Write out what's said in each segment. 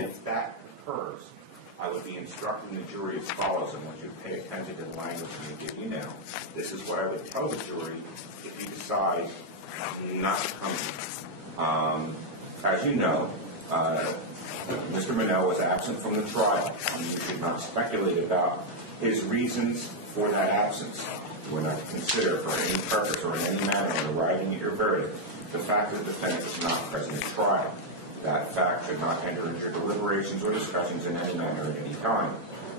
if that occurs, I would be instructing the jury as follows. I want you to pay attention to the language I'm going to give you now. This is what I would tell the jury if you decide not to come. As you know, Mr. Monell was absent from the trial. You should not speculate about his reasons for that absence. You are not to consider for any purpose or in any manner in arriving at your verdict the fact that the defendant was not present at trial. That fact should not enter into your deliberations or discussions in any manner at any time.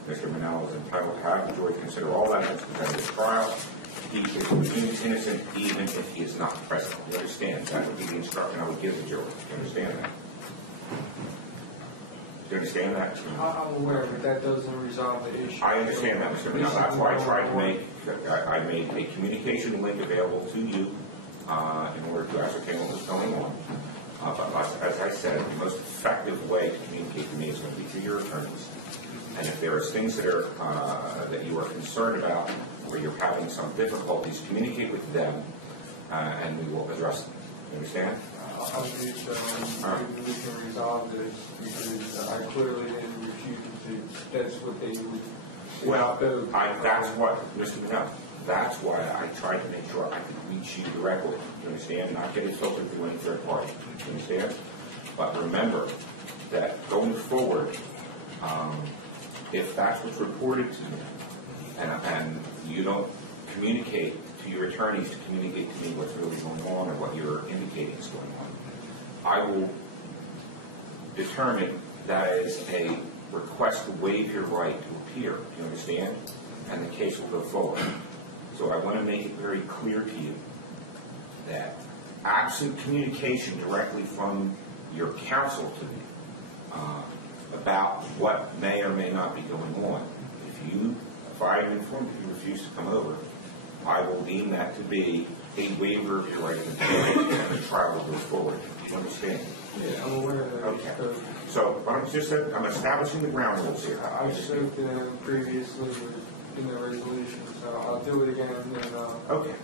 Mr. Monell is entitled to have the jury consider all evidence presented at trial. He is presumed innocent even if he is not present. You understand? That would be the instruction I would give the jury. You understand that? Do you understand that? I'm aware, but that doesn't resolve the issue. I understand that, Mr. Monell. That's why I tried to I made a communication link available to you in order to ascertain what was going on. But as I said, the most effective way to communicate to me is going to be through your attorneys. And if there are things that are that you are concerned about, or you're having some difficulties, communicate with them, and we will address them. You understand? I believe so, and maybe we can resolve this because I clearly didn't refuse to. That's what they would. Well, that's what, Mr. Monell. That's why I tried to make sure I could reach you directly. You understand? Not get it filtered through any third party. You understand? But remember that going forward, if that's what's reported to me, and you don't communicate to your attorneys to communicate to me what's really going on or what you're indicating is going on, I will determine that is a request to waive your right to appear. Do you understand? And the case will go forward. So I want to make it very clear to you that absent communication directly from your counsel to me about what may or may not be going on, if I am informed that you refuse to come over, I will deem that to be a waiver of your right to appear, and the trial will go forward. Do you understand? Yeah, I'm aware of that. Okay. So I'm establishing the ground rules here. I spoke to them previously in the resolution, so I'll do it again. And okay.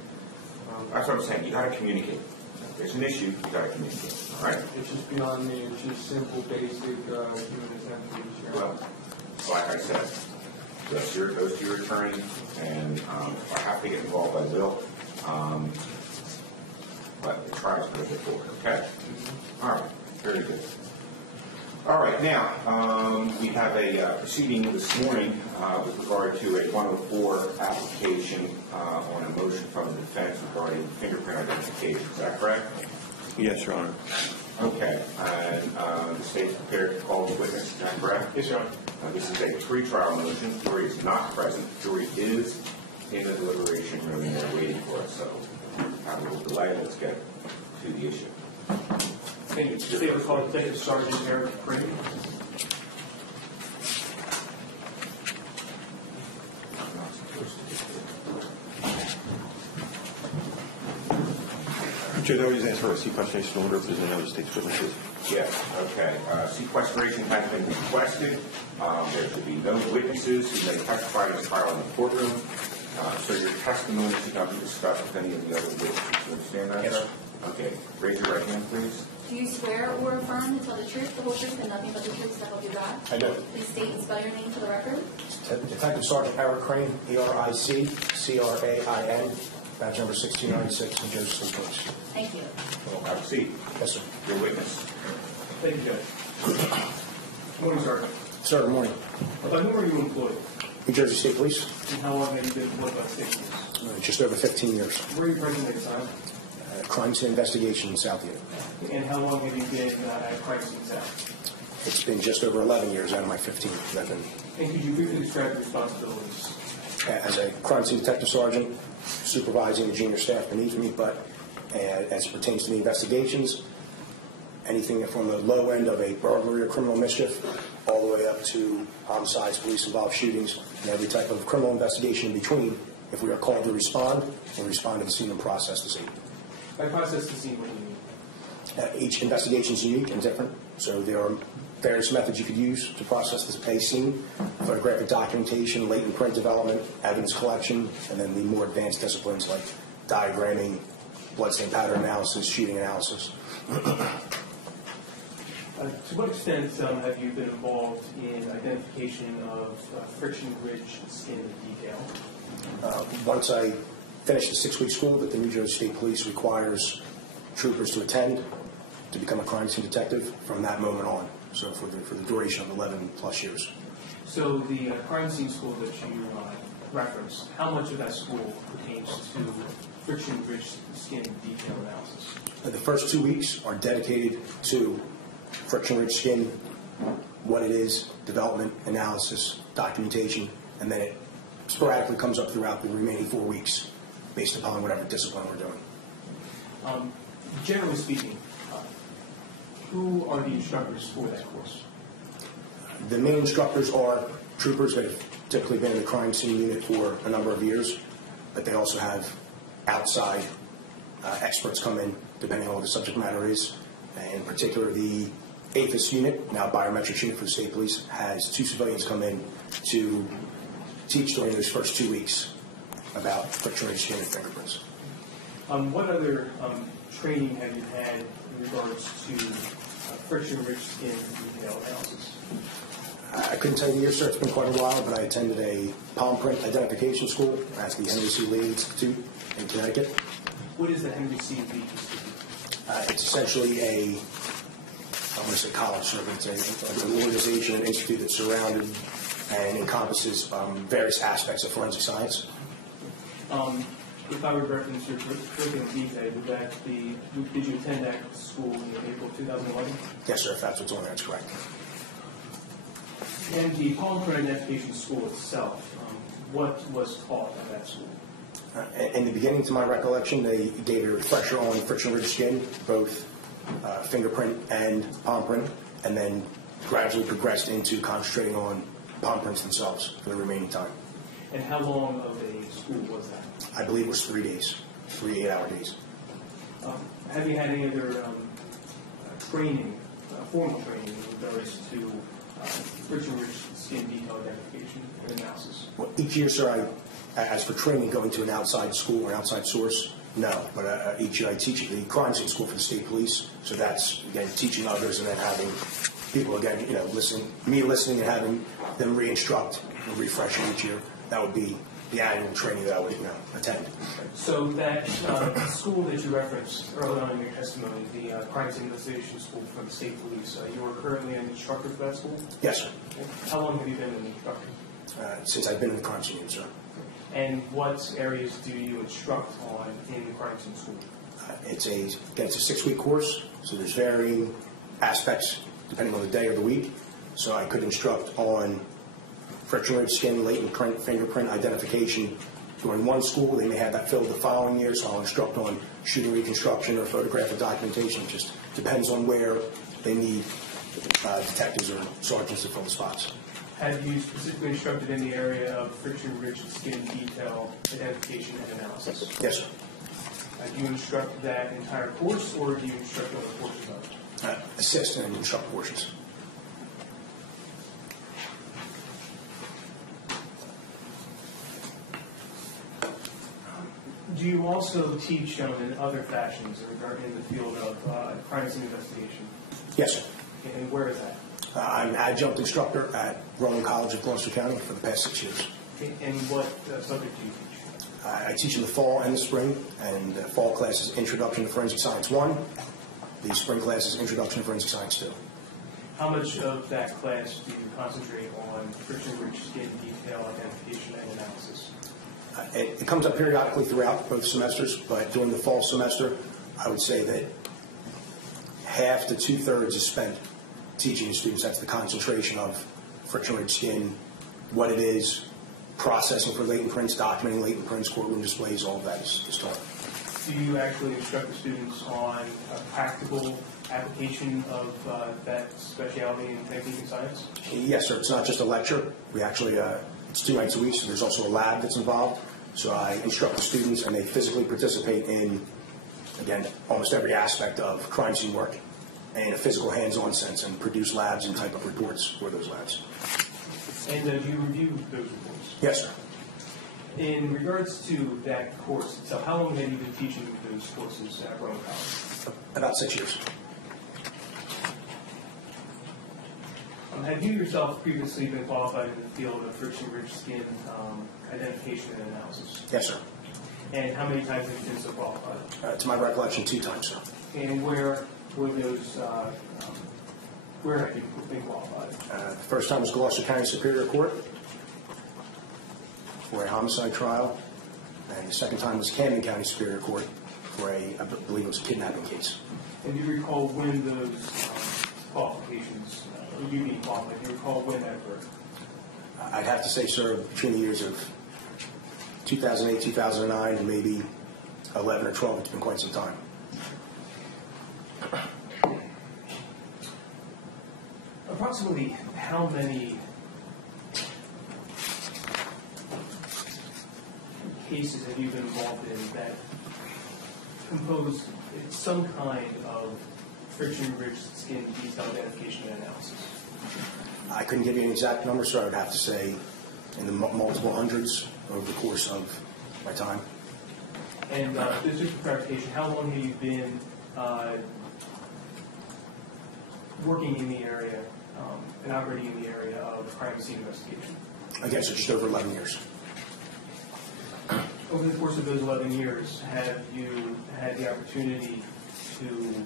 That's what I'm saying. You got to communicate. If there's an issue, you got to communicate. All right? It's just beyond me. It's just simple, basic human necessities. Well, like I said, goes to your attorney, and if I have to get involved, I will. But the trial's going to go forward. Okay? All right. Very good. All right. Now, we have a proceeding this morning with regard to a 104 application on a motion from the defense regarding fingerprint identification. Is that correct? Yes, Your Honor. Okay. And the state is prepared to call the witness. Is that correct? Yes, Your Honor. This is a pre-trial motion. The jury is not present. The jury is in the deliberation room and they're waiting for us. So, have a little delay. Let's get to the issue. Thank you. State will call Detective Sergeant Crain. Judge, I always ask for a sequestration order if there's any other state's witnesses. Yes, okay. Sequestration has been requested. There should be no witnesses who may testify to the trial in the courtroom. So your testimony should not be discussed with any of the other witnesses. You understand that, yes, sir? Okay. Raise your right hand, please. Do you swear or affirm to tell the truth, the whole truth, and nothing but the truth, so help you God? I do. Please state and spell your name for the record. Detective Sergeant Eric Crain, ERIC, CRAIN, badge number 1696 in Joseph Police. Thank you. Well, have a seat. Yes, sir. Your witness. Thank you, Judge. Good morning, Sergeant. Sir, good morning. By whom are you employed? New Jersey State Police. And how long have you been employed by the state police? Just over 15 years. Where are you present at the time? Crime scene investigation in Southview. And how long have you been at crime scene South? It's been just over 11 years out of my 15. I've been, and could you briefly describe your responsibilities? As a crime scene detective sergeant, supervising the junior staff beneath me, but as it pertains to the investigations, anything from the low end of a burglary or criminal mischief all the way up to homicides, police-involved shootings, and every type of criminal investigation in between. If we are called to respond, we respond to the scene and process the scene. By process the scene, what do you mean? Each investigation is unique and different, so there are various methods you could use to process this pay scene: photographic documentation, latent print development, evidence collection, and then the more advanced disciplines like diagramming, bloodstain pattern analysis, shooting analysis. To what extent have you been involved in identification of friction-ridge skin detail? Once I finish the 6-week school that the New Jersey State Police requires troopers to attend to become a crime scene detective from that moment on, so for the duration of 11 plus years. So the crime scene school that you referenced, how much of that school pertains to friction-ridge skin detail analysis? The first 2 weeks are dedicated to friction-ridge skin, what it is, development, analysis, documentation, and then it sporadically comes up throughout the remaining 4 weeks based upon whatever discipline we're doing. Generally speaking, who are the instructors for that course? The main instructors are troopers that have typically been in the crime scene unit for a number of years, but they also have outside experts come in, depending on what the subject matter is. In particular, the APHIS unit, now biometrics unit for the state police, has 2 civilians come in to teach during those first 2 weeks about friction-ridge skin and fingerprints. What other training have you had in regards to friction-ridge skin detail analysis? I couldn't tell you the year, sir. It's been quite a while, but I attended a palm print identification school at the Henry C. Lee Institute in Connecticut. What is the Henry C. Lee Institute? It's essentially I want to say college, sir, but it's an organization, an institute that's surrounded and encompasses various aspects of forensic science. If I would reference your curriculum detail, did you attend that school in April 2011? Yes, sir, if that's what's on there, that's correct. And the palm print identification school itself, what was taught at that school? In the beginning, to my recollection, they gave a refresher on friction-ridge skin, both fingerprint and palm print, and then gradually progressed into concentrating on palm prints themselves for the remaining time. And how long of a school was that? I believe it was 3 days, 3 8-hour days. Have you had any other training, formal training in regards to friction-ridge skin detail identification and analysis? Well, each year, sir, as for training, going to an outside school or an outside source, no. But each year I teach at the crime scene school for the state police. So that's, again, teaching others and then having people, again, listening and having them re-instruct and refreshing each year. That would be the annual training that I would attend. So that school that you referenced early on in your testimony, the crime scene investigation school from the state police, you are currently an instructor for that school? Yes, sir. How long have you been an instructor? Since I've been in the crime scene, sir. And what areas do you instruct on in the crime scene school? It's a 6-week course, so there's varying aspects depending on the day or the week. So I could instruct on friction-ridge skin, latent print, fingerprint identification during one school. They may have that filled the following year, so I'll instruct on shooting reconstruction or photographic documentation. It just depends on where they need detectives or sergeants to fill the spots. Have you specifically instructed in the area of friction-ridge skin detail identification and analysis? Yes, sir. Do you instruct that entire course, or do you instruct other portions of it? Assist and instruct portions. Do you also teach in other fashions in the field of crime scene investigation? Yes, sir. And where is that? I'm an adjunct instructor at Rowan College of Gloucester County for the past 6 years. Okay. And what subject do you teach? I teach in the fall and the spring, and the fall class is Introduction to Forensic Science 1. The spring class is Introduction to Forensic Science 2. How much of that class do you concentrate on friction-ridge skin detail identification and analysis? It comes up periodically throughout both semesters, but during the fall semester, I would say that half to 2/3 is spent teaching the students. That's the concentration of friction-ridge skin, what it is, processing for latent prints, documenting latent prints, courtroom displays, all of that is taught. Do you actually instruct the students on a practical application of that specialty in technique and science? Yes, sir. It's not just a lecture. We actually, it's 2 nights a week, so there's also a lab that's involved. So I instruct the students, and they physically participate in, again, almost every aspect of crime scene work in a physical hands-on sense, and produce labs and type up reports for those labs. And do you review those reports? Yes, sir. In regards to that course itself, how long have you been teaching those courses at Rowan College? About 6 years. Have you yourself previously been qualified in the field of friction-ridged skin identification and analysis? Yes, sir. And how many times have you been so qualified? To my recollection, 2 times, sir. And where were those? Where have you been qualified? The first time was Cumberland County Superior Court for a homicide trial, and the second time was Cumberland County Superior Court for I believe it was a kidnapping case. And do you recall when those qualifications, you being qualified, do you recall when that occurred? I'd have to say, sir, between the years of 2008, 2009, and maybe 11 or 12, it's been quite some time. Approximately how many cases have you been involved in that compose some kind of friction-ridged skin detail identification and analysis? I couldn't give you an exact number, sir. I would have to say in the multiple hundreds over the course of my time. And just for clarification, how long have you been working in the area and operating in the area of crime scene investigation? Again, so just over 11 years. Over the course of those 11 years, have you had the opportunity to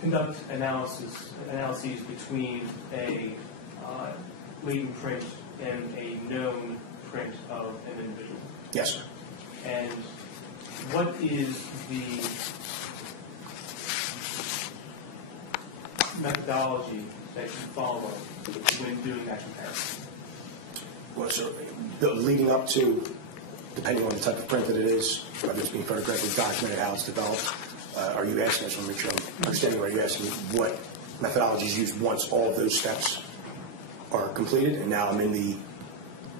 conduct analyses between a latent print and a known print of an individual? Yes, sir. And what is the methodology that you follow when doing that comparison? Well, sir, leading up to, depending on the type of print that it is, whether it's being photographically documented, how it's developed, are you asking, I just want to make sure I'm understanding, are you asking what methodology is used once all of those steps are completed, and now I'm in the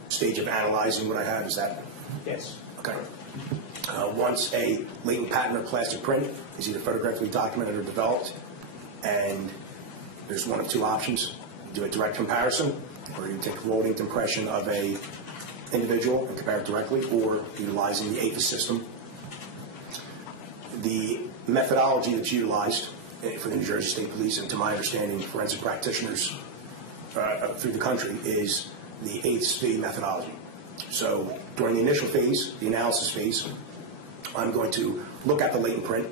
stage of analyzing what I have? Is that? Yes. Okay. Once a latent pattern or plastic print is either photographically documented or developed, and there's one of 2 options: you do a direct comparison, or you take a rolled inked impression of a individual and compare it directly, or utilizing the APHIS system. The methodology that's utilized for the New Jersey State Police, and to my understanding, forensic practitioners through the country, is the APHIS methodology. So during the initial phase, the analysis phase, I'm going to look at the latent print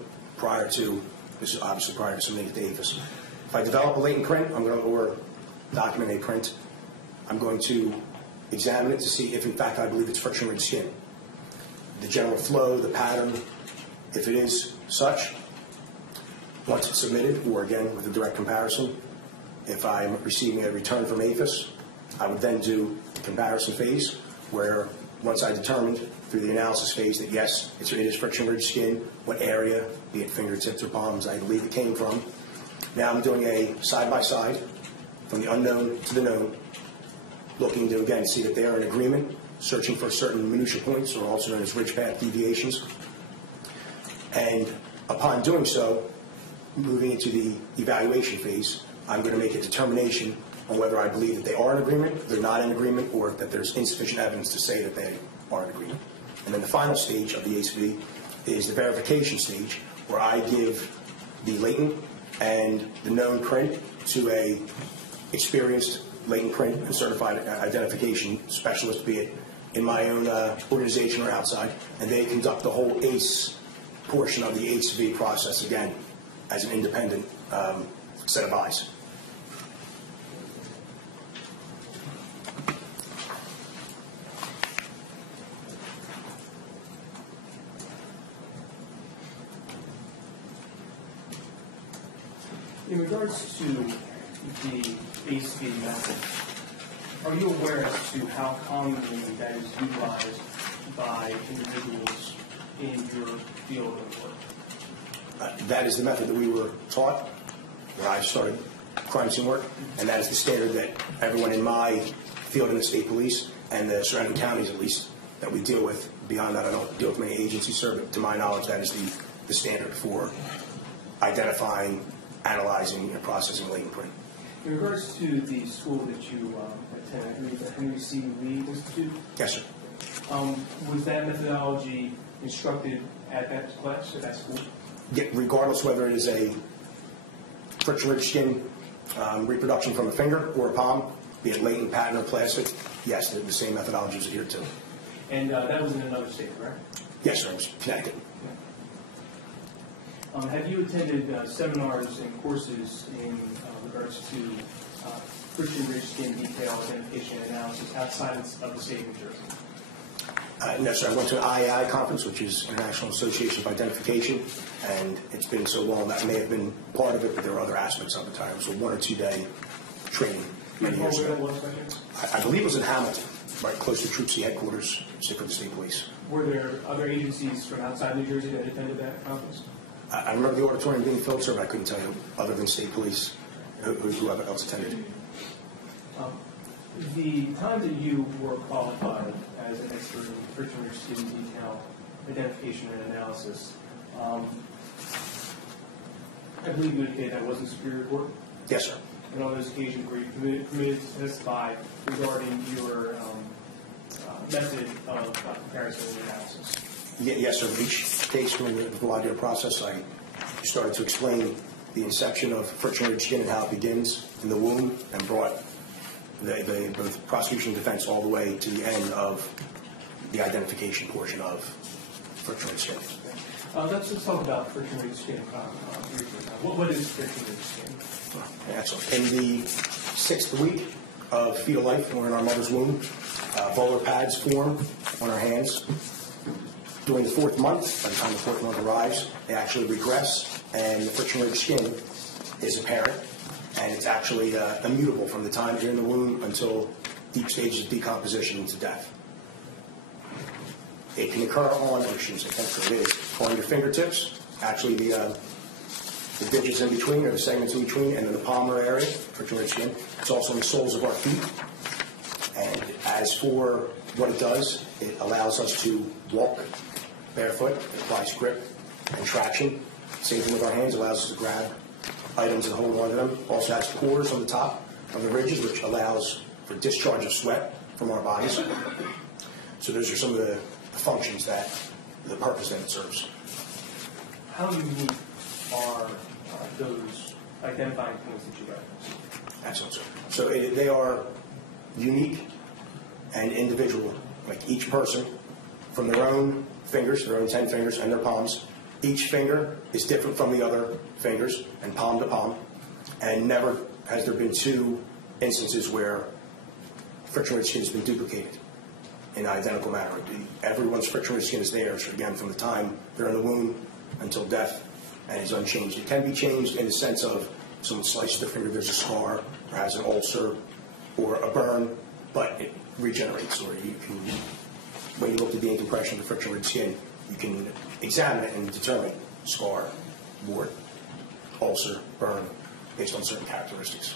this is obviously prior to submitting it to APHIS. If I develop a latent print, or document a print, I'm going to examine it to see if in fact I believe it's friction-ridged skin. The general flow, the pattern, if it is such, once it's submitted, or again with a direct comparison, if I'm receiving a return from APHIS, I would then do the comparison phase, where once I determined through the analysis phase that yes, it is friction-ridged skin, what area, be it fingertips or palms, I believe it came from. Now I'm doing a side-by-side from the unknown to the known, looking to, again, see that they are in agreement, searching for certain minutia points, or also known as ridge path deviations. And upon doing so, moving into the evaluation phase, I'm going to make a determination on whether I believe that they are in agreement, they're not in agreement, or that there's insufficient evidence to say that they are in agreement. And then the final stage of the ACV is the verification stage, where I give the latent and the known print to a experienced latent print and certified identification specialist, be it in my own organization or outside, and they conduct the whole ACE portion of the ACV process, again, as an independent set of eyes. In regards to the ACV method, are you aware as to how commonly that is utilized by individuals in your field of work? That is the method that we were taught when I started crime scene work, and that is the standard that everyone in my field in the state police and the surrounding counties, at least, that we deal with. Beyond that, I don't deal with many agencies, sir, but to my knowledge, that is the standard for identifying, analyzing, and processing latent print. In regards to the school that you attended, the Henry C. Lee Institute, Yes, sir. Was that methodology instructed at that class, at that school? Regardless whether it is a friction-ridged skin Reproduction from a finger or a palm, be it latent, patent, or plastic, yes, the same methodology is adhered to. And that was in another state, correct? Yes, sir, it was Connecticut. Have you attended seminars and courses in regards to Christian Ridge skin detail identification and analysis outside of the state of New Jersey? No, sir, I went to an IAI conference, which is International Association of Identification, and it's been so long that may have been part of it, but there were other aspects of it. It was a 1 or 2 day training many years ago. I believe it was in Hamilton, right close to Troop C headquarters, for the state police. Were there other agencies from outside New Jersey that attended that conference? I remember the auditorium being filled, sir, but I couldn't tell you other than state police, whoever else attended. The time that you were qualified as an expert in Christian Ridge skin detail identification and analysis, I believe you indicated that was in Superior Court? Yes, sir. And on those occasions were you permitted to testify regarding your method of comparison and analysis? Yes, sir. Each case during the voir dire process, I started to explain the inception of friction ridge skin and how it begins in the womb, and brought both prosecution and defense all the way to the end of the identification portion of friction ridge skin. Let's talk about friction ridge skin briefly. What is friction ridge skin? Excellent. In the 6th week of fetal life, when we're in our mother's womb, volar pads form on our hands. During the 4th month, by the time the 4th month arrives, they actually regress, and the friction ridge skin is apparent, and it's actually immutable from the time you're in the womb until deep stages of decomposition into death. It can occur on, or should I say, it is on your fingertips, actually the digits in between, or the segments in between, and then the palmar area, friction ridge skin. It's also in the soles of our feet. And as for what it does, it allows us to walk barefoot, it applies grip and traction. Same thing with our hands, allows us to grab items and hold on to them. Also has pores on the top of the ridges, which allows for discharge of sweat from our bodies. So those are some of the functions that, the purpose that it serves. How unique are those identifying points that you referenced? Excellent, sir. So they are unique and individual, like each person, from their own fingers, their own 10 fingers, and their palms. Each finger is different from the other fingers, and palm to palm, and never has there been 2 instances where friction ridge skin has been duplicated in an identical manner. Everyone's friction ridge skin is theirs, again, from the time they're in the womb until death, and is unchanged. It can be changed in the sense of someone slices their finger, there's a scar, or has an ulcer, or a burn, but it regenerates, or you can, when you look at the incompression of the friction ridge skin, you can examine it and determine scar, wart, ulcer, burn, based on certain characteristics.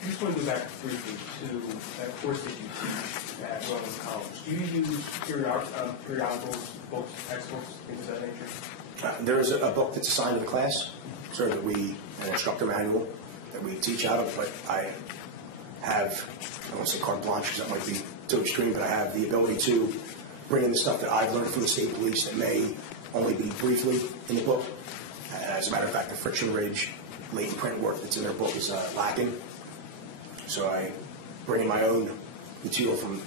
I just want to go back briefly to that course that you teach at Roman College. Do you use periodicals, books, textbooks, things of that nature? There is a book that's assigned to the class, sort of an instructor manual that we teach out of, but I have, I don't want to say carte blanche because that might be too extreme, but I have the ability to bring in the stuff that I've learned from the state police that may only be briefly in the book. As a matter of fact, the friction ridge latent print work that's in their book is lacking. So I bring in my own material from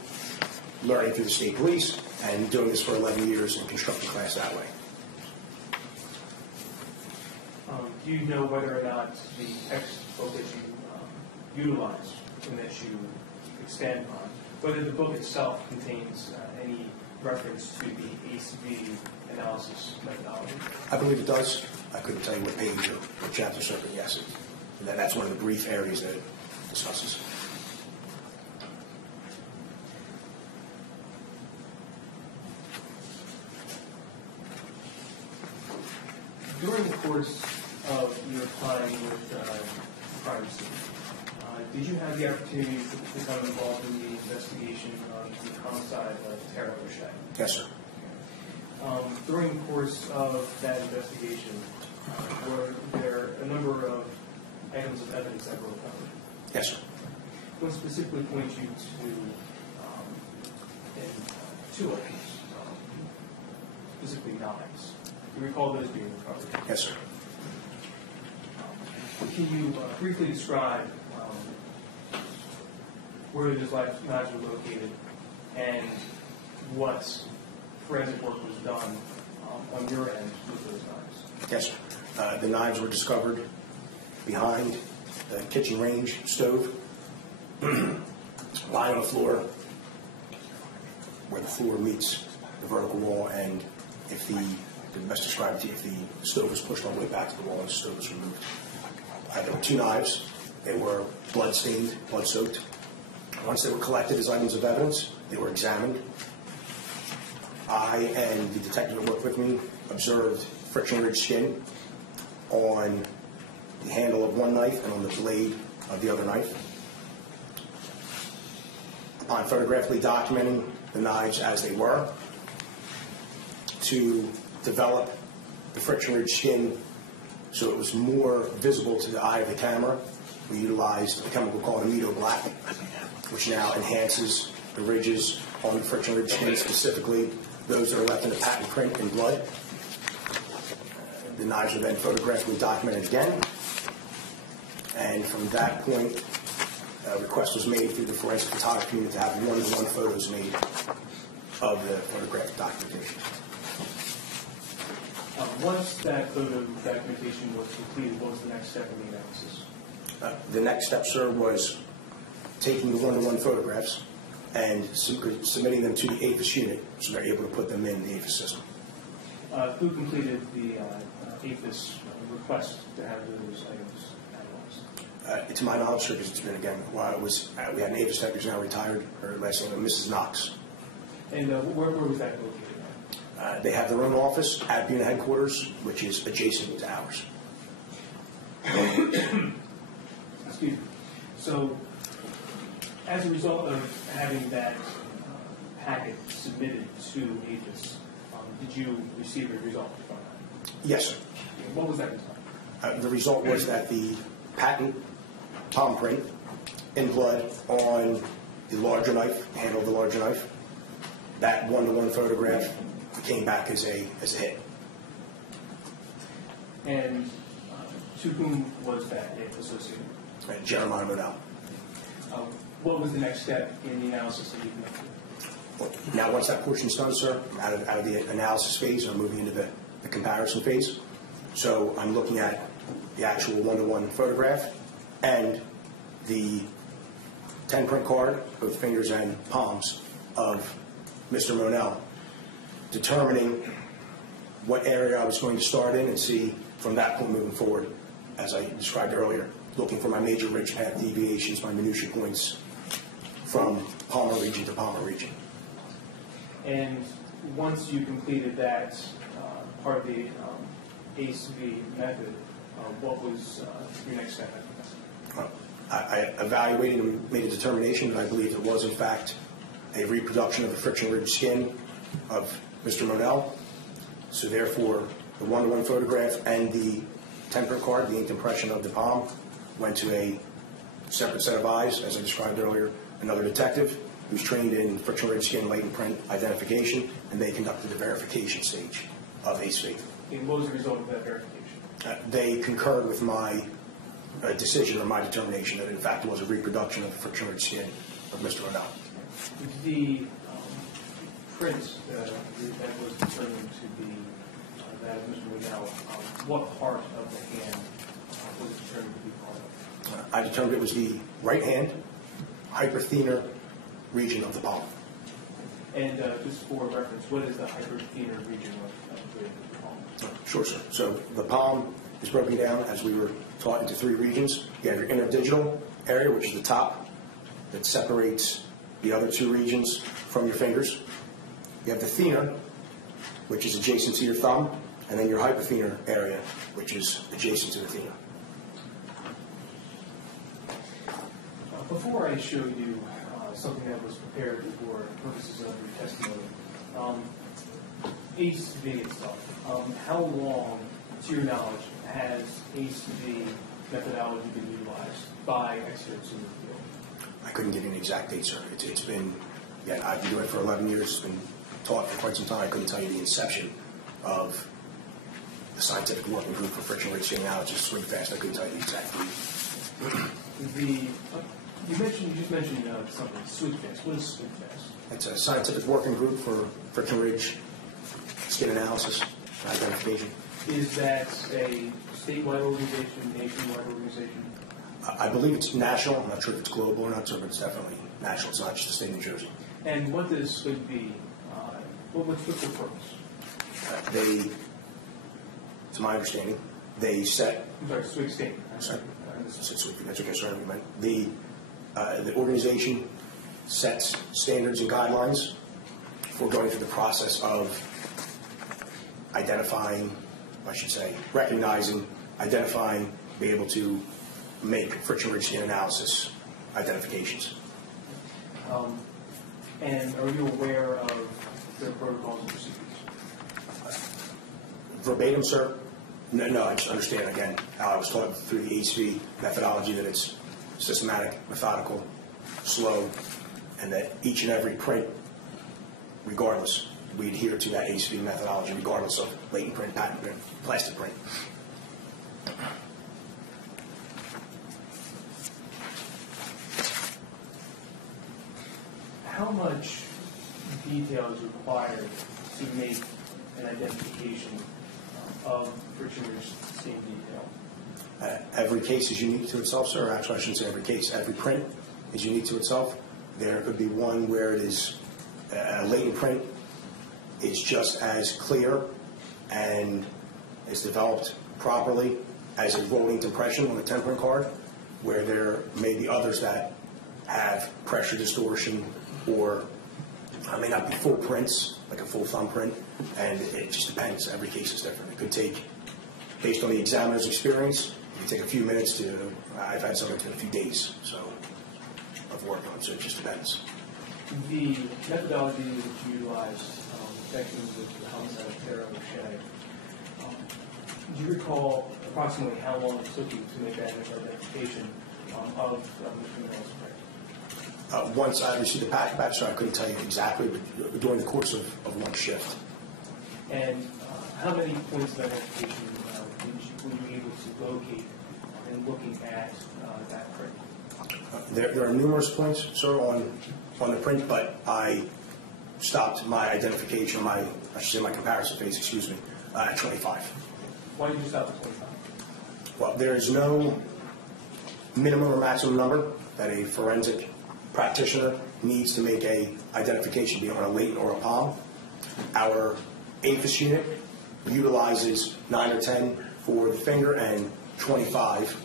learning through the state police and doing this for 11 years and constructing class that way. Do you know whether or not the textbook that you utilize and that you expand upon, whether the book itself contains any reference to the ACV analysis methodology? I believe it does. I couldn't tell you what page or chapter, sir, but yes, that's one of the brief areas that it discusses. During the course of your time with crime scene, did you have the opportunity to become involved in the investigation on the homicide of Tara O'Shea? Yes, sir. During the course of that investigation, were there a number of items of evidence that were recovered? Yes, sir. What specifically points you to two items? specifically knives. Do you recall those being recovered? Yes, sir. Can you briefly describe where those knives were located and what forensic work was done on your end with those knives? Yes, sir. The knives were discovered behind the kitchen range stove, lying on the floor where the floor meets the vertical wall, and if the best described to you, if the stove was pushed all the way back to the wall and the stove was removed. There were two knives. They were blood-stained, blood-soaked. Once they were collected as items of evidence, they were examined. I and the detective that worked with me observed friction-ridged skin on the handle of one knife and on the blade of the other knife. Upon photographically documenting the knives as they were, to develop the friction-ridged skin so it was more visible to the eye of the camera, we utilized a chemical called amido black, which now enhances the ridges on the friction-ridged skin, specifically those that are left in the patent print in blood. The knives were then photographically documented again, and from that point, a request was made through the forensic photography unit to have one-to-one photos made of the photographic documentation. Once that photo documentation was completed, what was the next step in the analysis? The next step, sir, was taking the one-to-one photographs and submitting them to the APHIS unit so they're able to put them in the APHIS system. Who completed the APHIS request to have those items analyzed? To my knowledge, sir, because it's been, again, while it was, we had an APHIS tech who's now retired, her last name was Mrs. Knox. And where was that located? They have their own office at unit headquarters, which is adjacent to ours. Excuse me. So, as a result of having that packet submitted to APHIS, did you receive a result from that? Yes, sir. What was that result? The result was that the patent palm print in blood on the larger knife, handle of the larger knife, that one-to-one photograph came back as a hit. And to whom was that hit associated? Jeremiah Monell. What was the next step in the analysis that you conducted? Now, once that portion is done, sir, out of the analysis phase, I'm moving into the comparison phase. So I'm looking at the actual one-to-one photograph and the 10-print card, both fingers and palms, of Mr. Monell, determining what area I was going to start in and see from that point moving forward, as I described earlier, looking for my major ridge path deviations, my minutia points from palmar region to palmar region. And once you completed that part of the ACV method, what was your next step after that? I evaluated and made a determination that I believed it was, in fact, a reproduction of the friction-ridged skin of Mr. Monell. So therefore, the one-to-one photograph and the 10-print card, the inked impression of the palm, went to a separate set of eyes, as I described earlier, another detective who's trained in friction-ridged skin latent print identification, and they conducted the verification stage of ACV. And what was the result of that verification? They concurred with my decision or my determination that, in fact, it was a reproduction of the friction-ridged skin of Mr. Monell. The print that was determined to be that of Mr. Monell, what part of the hand was determined to be part of? I determined it was the right hand, hyperthenar region of the palm. And just for reference, what is the hyperthenar region of the palm? Sure, sir. So the palm is broken down, as we were taught, into three regions. You have your interdigital area, which is the top, that separates the other two regions from your fingers. You have the thenar, which is adjacent to your thumb, and then your hyperthenar area, which is adjacent to the thenar. Before I show you something that was prepared for purposes of your testimony, ACV itself, how long, to your knowledge, has ACV methodology been utilized by experts in the field? I couldn't give you an exact date, sir. It's been, again, I've been doing it for 11 years. It's been taught for quite some time. I couldn't tell you the inception of the scientific working group for friction rate analysis, swing fast. I couldn't tell you the exact group. You just mentioned something, swing fast. What is swing fast? It's a scientific working group for friction ridge skin analysis and identification. Is that a statewide organization, nationwide organization? I believe it's national. I'm not sure if it's global or not, but it's definitely national. It's not just the state of New Jersey. And what does SWIG be? What's the purpose? To my understanding, they set. I'm sorry, SWIG state. Sorry, that's okay. Sorry, we meant the organization sets standards and guidelines for going through the process of identifying, I should say, recognizing, identifying, be able to make friction ridge skin analysis identifications. And are you aware of their protocols and procedures? Verbatim, sir? No, I just understand, again, how I was taught through the HV methodology that it's systematic, methodical, slow, and that each and every print, regardless, we adhere to that HV methodology regardless of latent print, patent print, plastic print. How much detail is required to make an identification of friction ridge skin detail? Every case is unique to itself, sir. Actually, I shouldn't say every case. Every print is unique to itself. There could be one where it is a latent print is just as clear and is developed properly as a rolling impression on a temperate card, where there may be others that have pressure distortion or may not be full prints, like a full thumbprint, and it just depends. Every case is different. It could take, based on the examiner's experience, it could take a few minutes to, I've had some that took a few days, so, of work on it, so it just depends. The methodology that you utilized, sections of the homicide of Tara O'Shea, do you recall approximately how long it took you to make that initial identification of the criminal's print? Once I received the packet back, so I couldn't tell you exactly, but during the course of one shift. And how many points of identification were you able to locate in looking at that print? There are numerous points, sir, on the print, but I stopped my identification, I should say my comparison phase, at 25. Why did you stop at 25? Well, there is no minimum or maximum number that a forensic practitioner needs to make a identification, be it on a latent or a palm. Our APHIS unit utilizes 9 or 10 for the finger and 25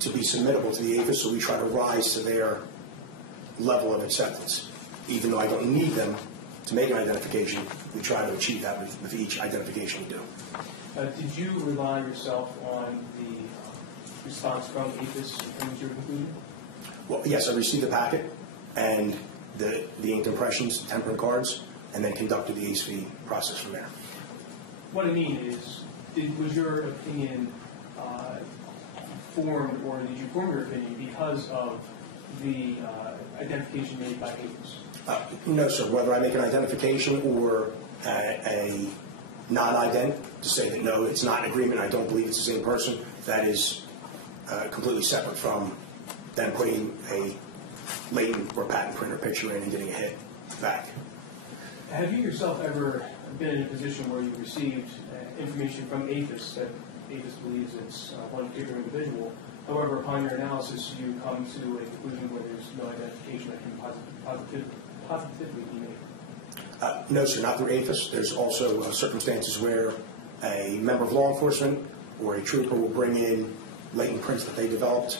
to be submittable to the APHIS, so we try to rise to their level of acceptance. Even though I don't need them to make an identification, we try to achieve that with each identification we do. Did you rely yourself on the response from APHIS in your conclusion? Well, yes, I received the packet and the inked impressions, the temperate cards, and then conducted the ASV process from there. What I mean is, was your opinion formed, or did you form your opinion because of the identification made by APHIS? No, sir. Whether I make an identification or a non-ident to say that no, it's not an agreement, I don't believe it's the same person, that is completely separate from them putting a latent or patent print or picture in and getting a hit back. Have you yourself ever been in a position where you received information from APHIS that APHIS believes it's one particular individual? However, upon your analysis, you come to a conclusion where there's no identification that can positively be made? No, sir, not through APHIS. There's also circumstances where a member of law enforcement or a trooper will bring in latent prints that they developed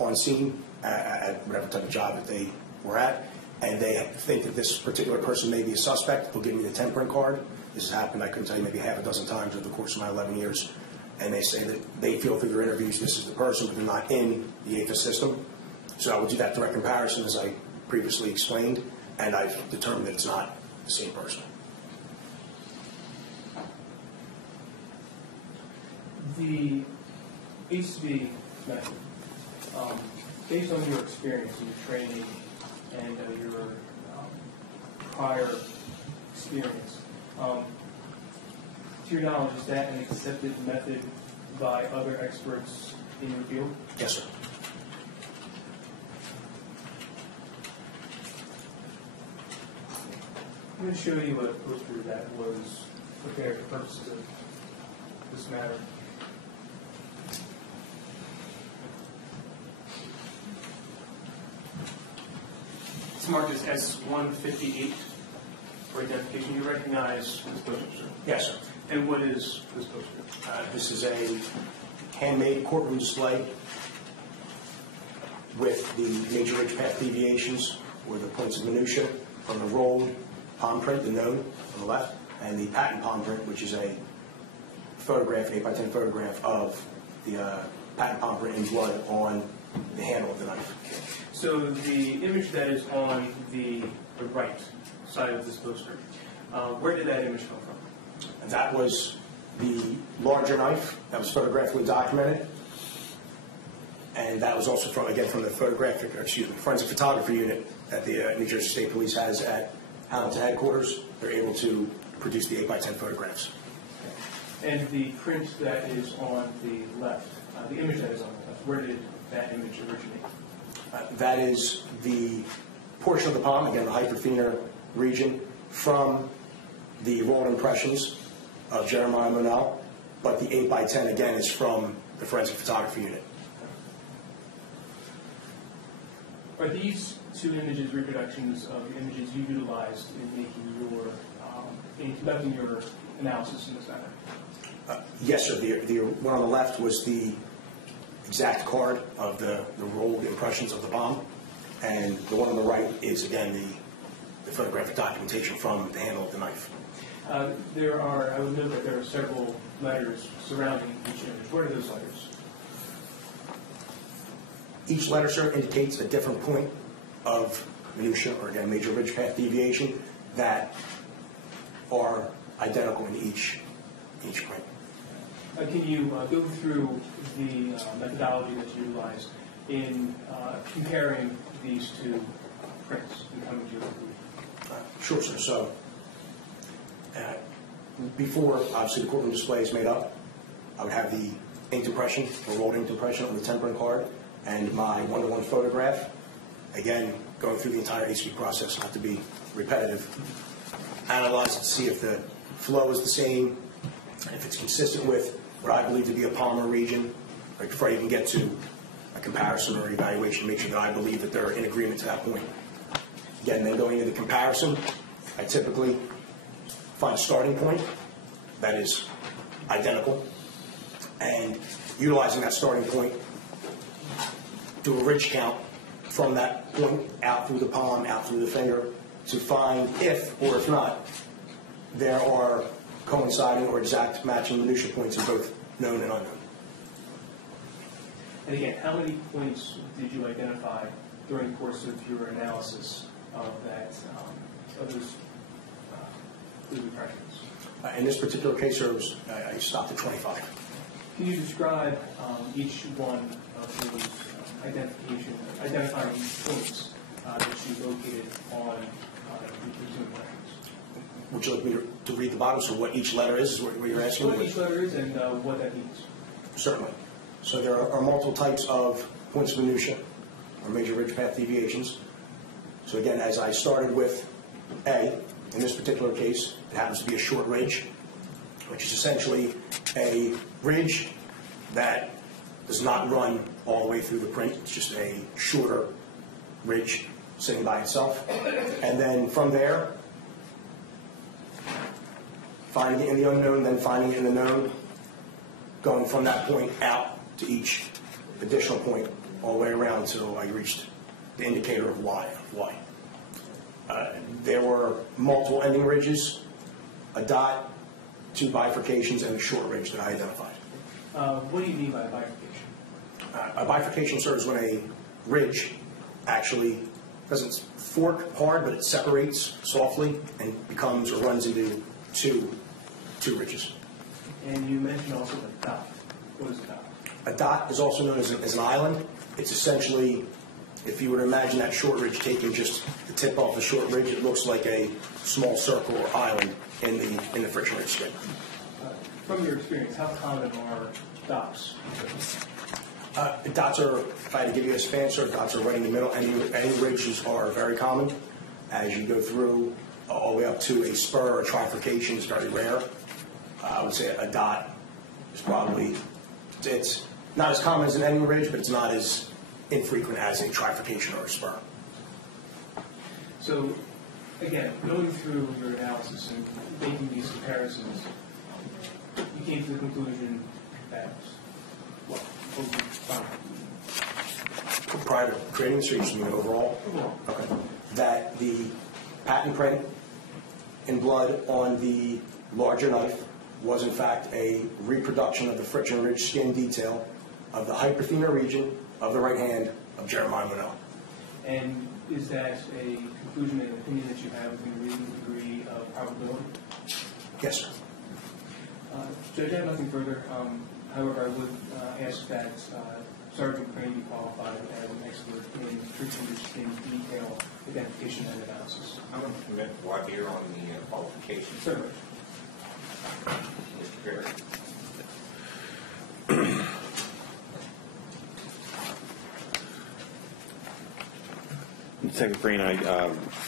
on scene at whatever type of job that they were at, and they think that this particular person may be a suspect. They'll give me the temperate card. This has happened, I couldn't tell you, maybe half a dozen times over the course of my 11 years. And they say that they feel through their interviews this is the person, but they're not in the APHIS system. So I would do that direct comparison, as I previously explained, and I've determined that it's not the same person. The ASV method, based on your experience and your training and your prior experience, To your knowledge, is that an accepted method by other experts in your field? Yes, sir. I'm going to show you a poster that was prepared for purposes of this matter. It's marked as S-158 for identification. You recognize this poster, sir? Yes, sir. And what is this poster? This is a handmade courtroom display with the major ridge path deviations or the points of minutia from the rolled palm print, the known on the left, and the patent palm print, which is a photograph, an 8x10 photograph of the patent palm print in blood on the handle of the knife. So the image that is on the right side of this poster, where did that image come from? And that was the larger knife that was photographically documented. And that was also from the forensic photography unit that the New Jersey State Police has at Hamilton headquarters. They're able to produce the 8x10 photographs. And the print that is on the left, the image that is on the left, where did that image originate? That is the portion of the palm, again, the hyperfinar region, from the rolled impressions of Jeremiah Monell, but the 8x10, again, is from the forensic photography unit. Are these two images reproductions of the images you utilized in making your, in conducting your analysis in this matter? Yes, sir. The one on the left was the exact card of the rolled impressions of the palm, and the one on the right is, again, the photographic documentation from the handle of the knife. I would note that there are several letters surrounding each image. What are those letters? Each letter, sir, indicates a different point of minutia, or again, major ridge path deviation, that are identical in each print. Can you go through the methodology that you utilized in comparing these two prints and coming to your conclusion? Sure, sir. So, before, obviously, the courtroom display is made up, I would have the inked impression, the rolled inked impression on the tempering card, and my one-to-one photograph. Again, going through the entire HB process, not to be repetitive. Analyze it to see if the flow is the same, if it's consistent with what I believe to be a palmar region, right, before I even get to a comparison or evaluation, make sure that I believe that they're in agreement to that point. Again, then going into the comparison, I typically find a starting point that is identical, and utilizing that starting point, do a ridge count from that point out through the palm, out through the finger, to find if, or if not, there are coinciding or exact matching minutia points in both known and unknown. And again, how many points did you identify during the course of your analysis of those impressions? In this particular case, sir, I stopped at 25. Can you describe each one of those identifying points that you located on the two impressions? Would you like me to read the bottom, so what each letter is what you're asking? What each letter is and what that means. Certainly. So there are multiple types of points of minutia, or major ridge path deviations. So again, as I started with A, in this particular case, it happens to be a short ridge, which is essentially a ridge that does not run all the way through the print. It's just a shorter ridge sitting by itself. And then from there, finding it in the unknown, then finding it in the known, going from that point out to each additional point all the way around until I reached the indicator of Y. There were multiple ending ridges, a dot, two bifurcations, and a short ridge that I identified. What do you mean by bifurcation? A bifurcation, sir, is when a ridge actually doesn't fork hard, but it separates softly and becomes or runs into two ridges. And you mentioned also the dot. What is a dot? A dot is also known as an island. It's essentially, if you were to imagine that short ridge taking just the tip off the short ridge, it looks like a small circle or island in the friction ridge skin. From your experience, how common are dots? Dots are, if I had to give you a span, sir, dots are right in the middle. Any ridges are very common. As you go through all the way up to a spur or trifurcation is very rare. I would say a dot is probably, it's not as common as an ending ridge, but it's not as infrequent as a trifurcation or a spur. So, again, going through your analysis and making these comparisons, you came to the conclusion that, what was you found? Prior to creating the series, you mean overall? Overall. Okay. That the patent print in blood on the larger knife was in fact a reproduction of the friction ridge skin detail of the hyperthenar region of the right hand of Jeremiah Monell. And is that a conclusion and opinion that you have within a reasonable degree of probability? Yes, sir. Judge, I have nothing further. However, I would ask that Sergeant Crain be qualified as an expert in friction ridge skin detail identification and analysis. I'm going to commit voir dire on the qualifications. Certainly. Mr. Perry. Detective Crain, I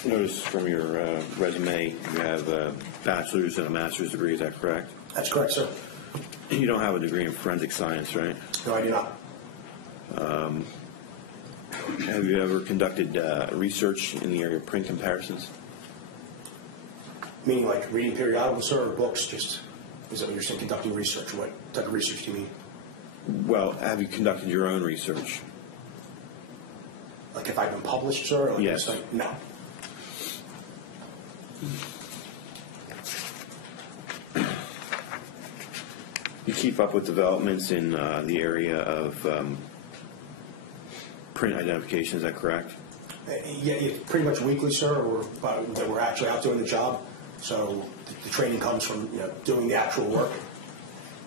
noticed from your resume you have a bachelor's and a master's degree. Is that correct? That's correct, sir. You don't have a degree in forensic science, right? No, I do not. Have you ever conducted research in the area of print comparisons? Meaning like reading periodicals, sir, or books? Just, is that what you're saying, conducting research? What type of research do you mean? Well, have you conducted your own research? Like if I've been published, sir? Or like Yes. just like, no. You keep up with developments in the area of print identification, is that correct? Yeah, pretty much weekly, sir. We're actually out doing the job. So the training comes from doing the actual work.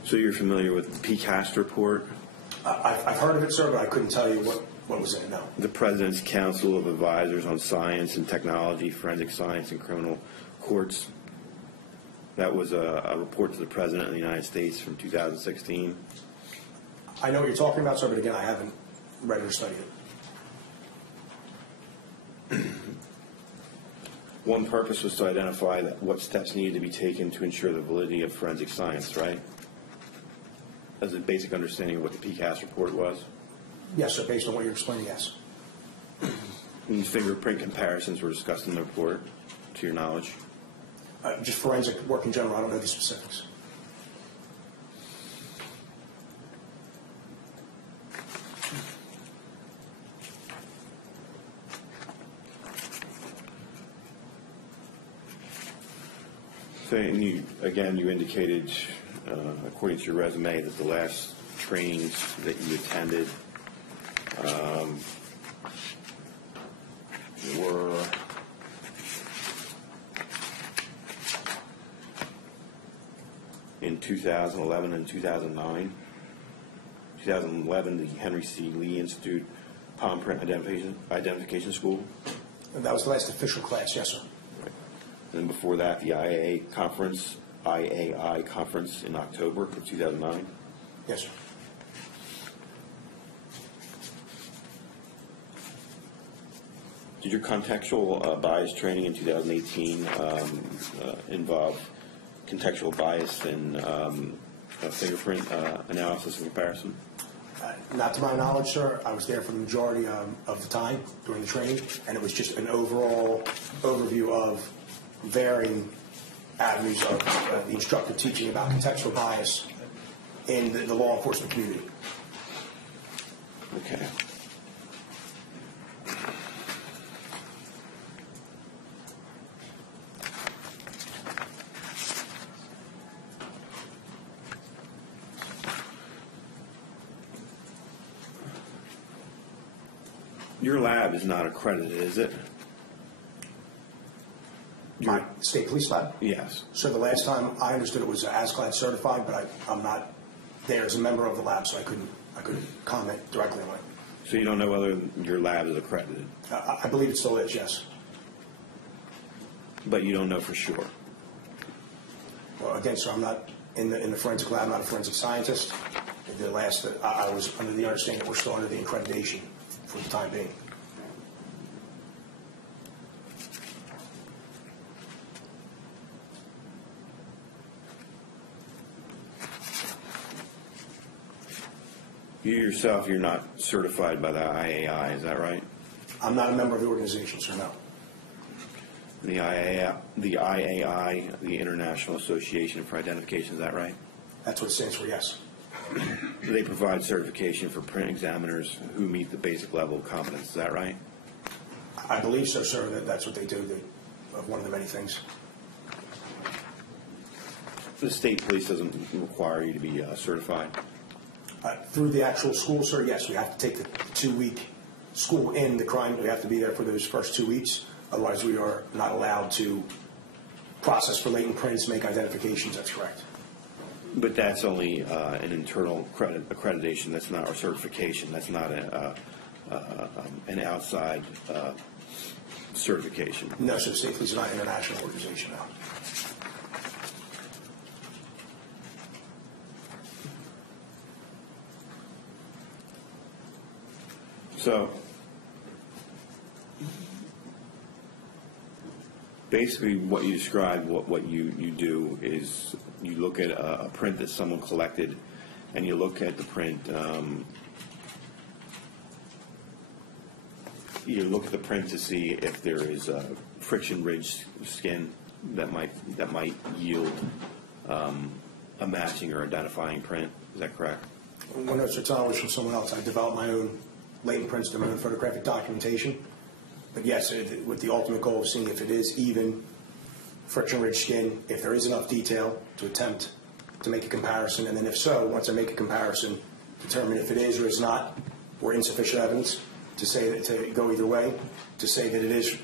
So you're familiar with the PCAST report? I've heard of it, sir, but I couldn't tell you what was in it, no. The President's Council of Advisors on Science and Technology, Forensic Science, and Criminal Courts. That was a report to the President of the United States from 2016. I know what you're talking about, sir, but again, I haven't read or studied it. One purpose was to identify what steps needed to be taken to ensure the validity of forensic science, right? As a basic understanding of what the PCAST report was? Yes, sir, based on what you're explaining, yes. And fingerprint comparisons were discussed in the report, to your knowledge? Just forensic work in general, I don't know the specifics. So, and you indicated, according to your resume, that the last trainings that you attended were in 2011 and 2009. 2011, the Henry C. Lee Institute Palm Print Identification School. And that was the last official class, yes, sir. And before that, the IAI conference in October of 2009. Yes, sir. Did your contextual bias training in 2018 involve contextual bias and fingerprint analysis and comparison? Not to my knowledge, sir. I was there for the majority of the time during the training, and it was just an overall overview of varying avenues of the instructor teaching about contextual bias in the law enforcement community. Okay. Your lab is not accredited, is it? My state police lab? Yes. So the last time I understood it was ASCLD certified, but I'm not there as a member of the lab, so I couldn't comment directly on it. So you don't know whether your lab is accredited? I believe it still is, yes. But you don't know for sure? Well, again, sir, I'm not in the forensic lab. I'm not a forensic scientist. The last, I was under the understanding that we're still under the accreditation for the time being. You yourself, you're not certified by the IAI, is that right? I'm not a member of the organization, so no. The IAI, the International Association for Identification, is that right? That's what it stands for, yes. They provide certification for print examiners who meet the basic level of competence, is that right? I believe so, sir. That's what they do. One of the many things. The state police doesn't require you to be certified? Through the actual school, sir, yes. We have to take the 2-week school in the crime. We have to be there for those first 2 weeks. Otherwise, we are not allowed to process for latent prints, make identifications. That's correct. But that's only an internal accreditation. That's not our certification. That's not an outside certification. No, sir. State police is not an international organization now. So basically what you describe, what you do is you look at a print that someone collected and you look at the print, to see if there is a friction-ridged skin that might yield a matching or identifying print. Is that correct? When those are was from someone else, I developed my own latent prints to my own photographic documentation. But yes, with the ultimate goal of seeing if it is even friction-ridged skin, if there is enough detail to attempt to make a comparison, and then if so, once I make a comparison, determine if it is or is not, or insufficient evidence to say that, to go either way, to say that it is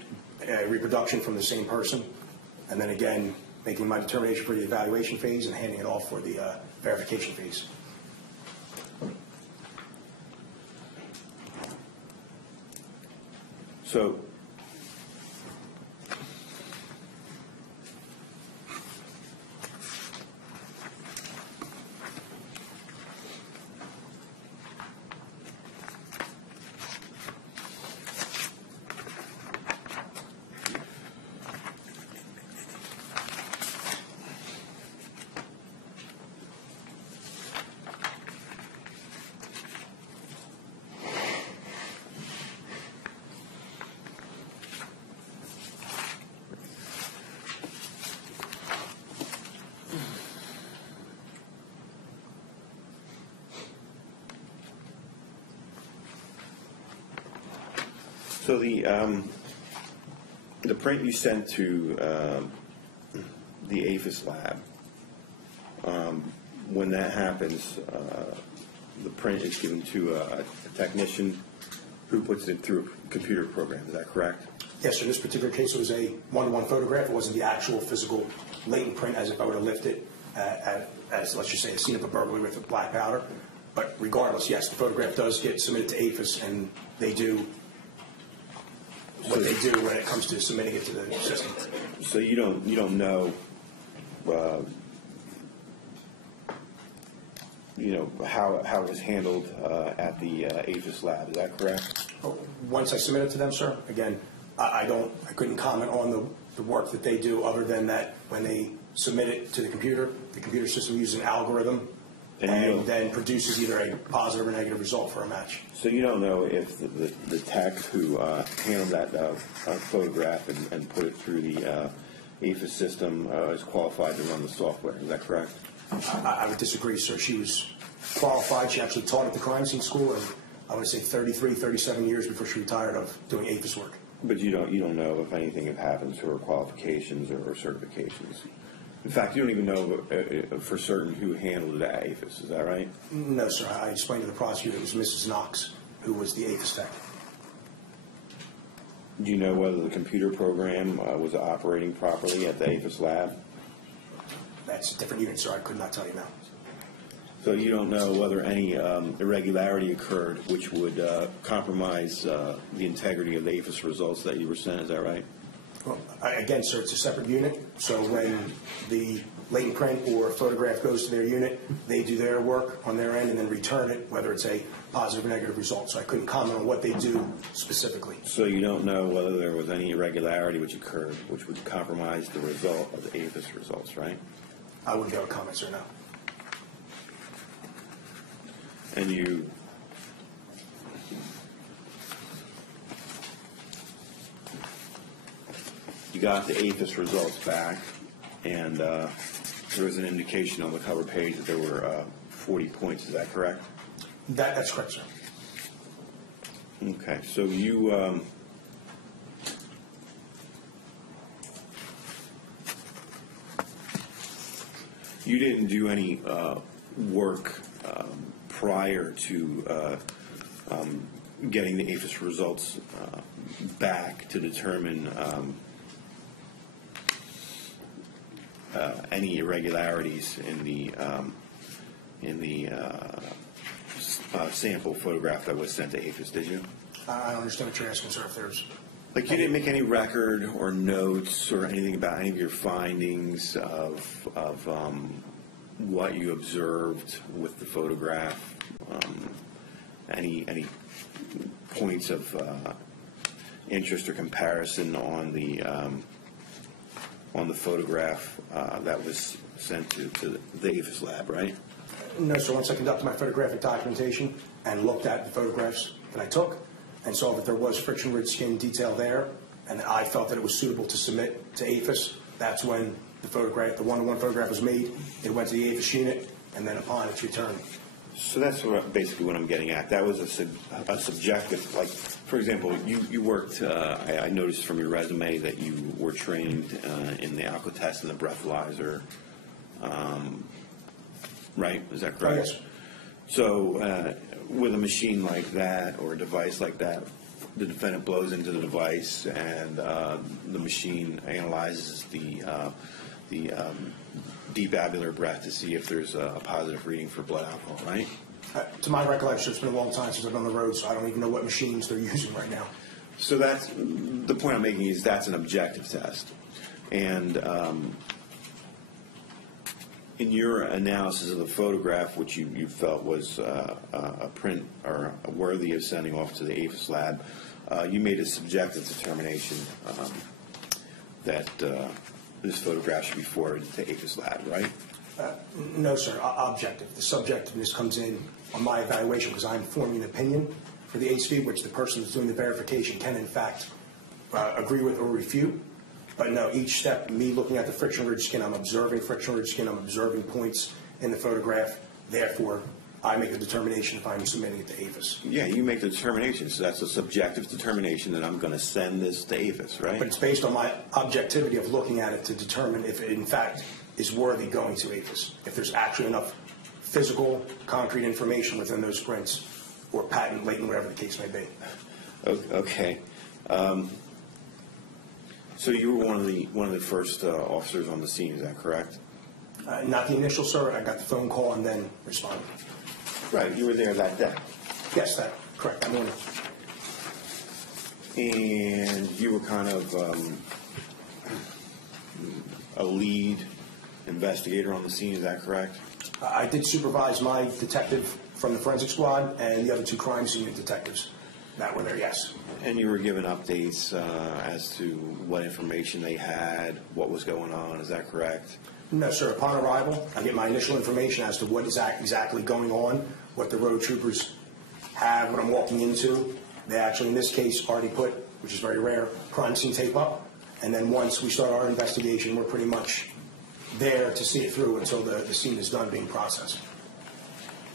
a reproduction from the same person, and then again making my determination for the evaluation phase and handing it off for the verification phase. So So the print you sent to the APHIS lab, when that happens, the print is given to a technician who puts it through a computer program. Is that correct? Yes, sir. In this particular case, it was a one-to-one photograph. It wasn't the actual physical latent print as if I were to lift it as, let's just say, a scene of a burglary with a black powder. But regardless, yes, the photograph does get submitted to APHIS, and they do what they do when it comes to submitting it to the system. So you don't know, how it was handled at the APHIS lab. Is that correct? Once I submit it to them, sir, again, I couldn't comment on the work that they do, other than that when they submit it to the computer system uses an algorithm and then produces either a positive or negative result for a match. So you don't know if the tech who handled that photograph and put it through the APHIS system is qualified to run the software. Is that correct? I would disagree, sir. She was qualified. She actually taught at the crime scene school, and I want to say 33, 37 years before she retired of doing APHIS work. But you don't know if anything had happened to her qualifications or certifications. In fact, you don't even know for certain who handled it at APHIS. Is that right? No, sir. I explained to the prosecutor it was Mrs. Knox who was the APHIS tech. Do you know whether the computer program was operating properly at the APHIS lab? That's a different unit, sir. I could not tell you now. So you don't know whether any irregularity occurred which would compromise the integrity of the APHIS results that you were sent. Is that right? Well, again, sir, it's a separate unit. So when the latent print or a photograph goes to their unit, they do their work on their end and then return it, whether it's a positive or negative result. So I couldn't comment on what they do specifically. So you don't know whether there was any irregularity which occurred, which would compromise the result of the APHIS results, right? I wouldn't be able to comment, sir, no. And you got the APHIS results back, and there was an indication on the cover page that there were 40 points. Is that correct? That's correct, sir. Okay, so you you didn't do any work prior to getting the APHIS results back to determine any irregularities in the sample photograph that was sent to APHIS, did you? I don't understand what you're asking, sir. If there's Like you didn't make any record or notes or anything about any of your findings of what you observed with the photograph, any points of interest or comparison on the photograph that was sent to the APHIS lab, right? No, sir. Once I conducted my photographic documentation and looked at the photographs that I took and saw that there was friction-ridged skin detail there, and I felt that it was suitable to submit to APHIS, that's when the one-to-one photograph was made. It went to the APHIS unit, and then upon its return. So that's basically what I'm getting at. That was a subjective, like, for example, you worked, I noticed from your resume that you were trained in the alcotest and the breathalyzer, right? Is that correct? Oh, yes. So with a machine like that or a device like that, the defendant blows into the device and the machine analyzes the deep alveolar breath to see if there's a positive reading for blood alcohol, right? To my recollection, it's been a long time since I've been on the road, so I don't even know what machines they're using right now. So that's the point I'm making is that's an objective test. And in your analysis of the photograph, which you felt was a print or worthy of sending off to the APHIS lab, you made a subjective determination that this photograph should be forwarded to APHIS lab, right? No, sir. Objective. The subjectiveness comes in on my evaluation because I'm forming an opinion for the HV, which the person that's doing the verification can, in fact, agree with or refute. But no, each step, me looking at the friction-ridged skin, I'm observing friction-ridged skin, I'm observing points in the photograph. Therefore, I make a determination if I'm submitting it to APHIS. Yeah, you make the determination. So that's a subjective determination that I'm going to send this to APHIS, right? But it's based on my objectivity of looking at it to determine if it, in fact, is worthy going to APHIS. If there's actually enough physical, concrete information within those prints, or patent, latent, whatever the case may be. Okay. So you were one of the first officers on the scene, is that correct? Not the initial, sir. I got the phone call and then responded. Right, you were there that day. Yes, that correct. I mean, And you were kind of a lead investigator on the scene, is that correct? I did supervise my detective from the forensic squad and the other two crime scene detectives that were there, yes. And you were given updates as to what information they had, what was going on, is that correct? No, sir. Upon arrival, I get my initial information as to what is exactly going on, what the road troopers have, what I'm walking into. They actually, in this case, already put, which is very rare, crime scene tape up. And then once we start our investigation, we're pretty much there to see it through until the scene is done being processed.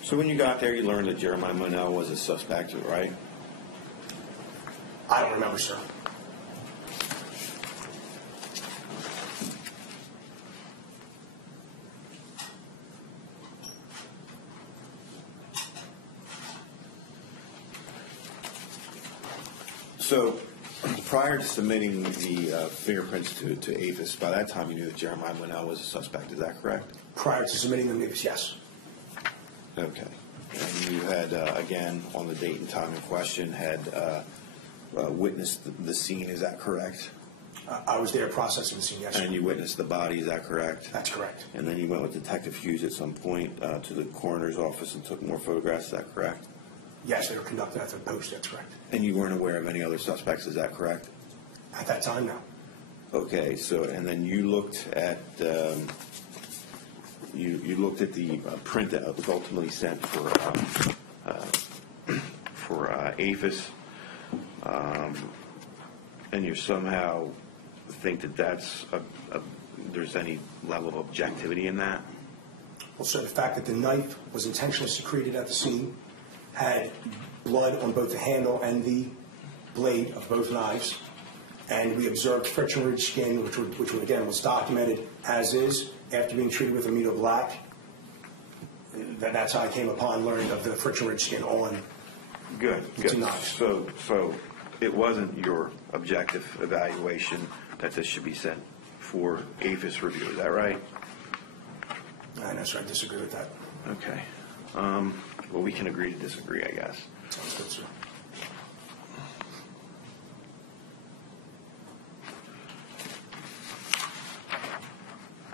So when you got there, you learned that Jeremiah Monell was a suspect, right? I don't remember, sir. So prior to submitting the fingerprints to APHIS, by that time you knew that Jeremiah Monell was a suspect, is that correct? Prior to submitting them, it was yes. Okay. And you had, again, on the date and time in question, had witnessed the scene, is that correct? I was there processing the scene, yes, sir. And you witnessed the body, is that correct? That's correct. And then you went with Detective Hughes at some point to the coroner's office and took more photographs, is that correct? Yes, they were conducted at the post, that's correct. And you weren't aware of any other suspects, is that correct? At that time, no. Okay, so, and then you looked at, you looked at the print that was ultimately sent for APHIS, and you somehow think that that's there's any level of objectivity in that? Well, sir, the fact that the knife was intentionally secreted at the scene, had blood on both the handle and the blade of both knives, and we observed friction-ridged skin, which again was documented as is after being treated with Amido Black. That's how I came upon learning of the friction-ridged skin on Good. the two knives. So it wasn't your objective evaluation that this should be sent for APHIS review, is that right? No, sir, I disagree with that. Okay. Well, we can agree to disagree, I guess. Sounds good, sir.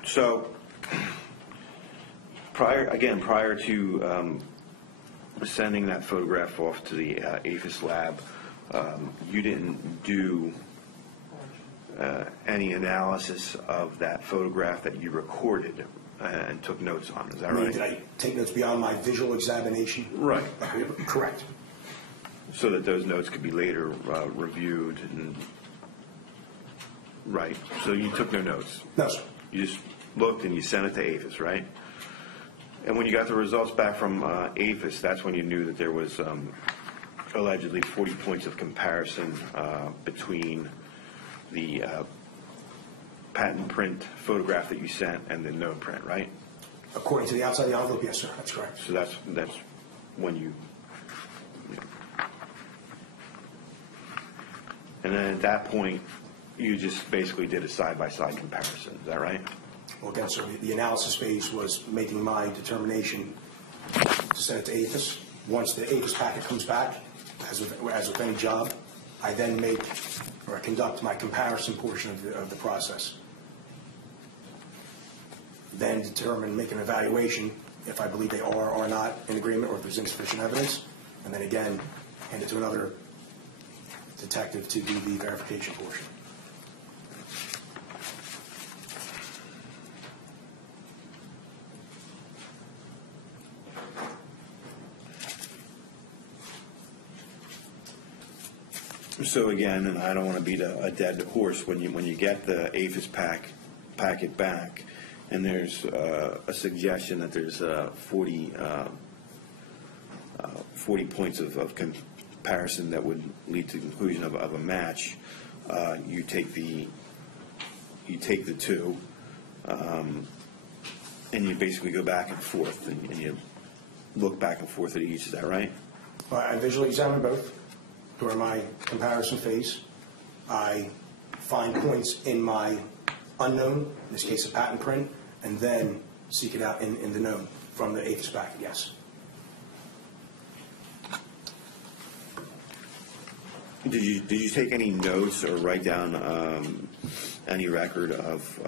So, prior to sending that photograph off to the APHIS lab, you didn't do any analysis of that photograph that you recorded and took notes on, is that right? Did I take notes beyond my visual examination? Right. Correct. So that those notes could be later reviewed and, right. So you took no notes. No, sir. You just looked and you sent it to APHIS, right? And when you got the results back from APHIS, that's when you knew that there was allegedly 40 points of comparison between the patent print photograph that you sent and the known print, right? According to the outside of the envelope, yes, sir. That's correct. So that's when you and then at that point, you just basically did a side-by-side comparison. Is that right? Well, again, sir, the analysis phase was making my determination to send it to APHIS. Once the APHIS packet comes back, as with any job, I then conduct my comparison portion of the process. Then make an evaluation if I believe they are or not in agreement, or if there's insufficient evidence, and then again hand it to another detective to do the verification portion. So again, and I don't want to beat a dead horse, when you get the APHIS packet back, and there's a suggestion that there's 40 points of comparison that would lead to the conclusion of a match, you take the two, and you basically go back and forth, and you look back and forth at each. Is that right? Well, I visually examine both during my comparison phase. I find points in my unknown, in this case a patent print, and then seek it out in the known from the APHIS packet, yes. Did you take any notes or write down any record of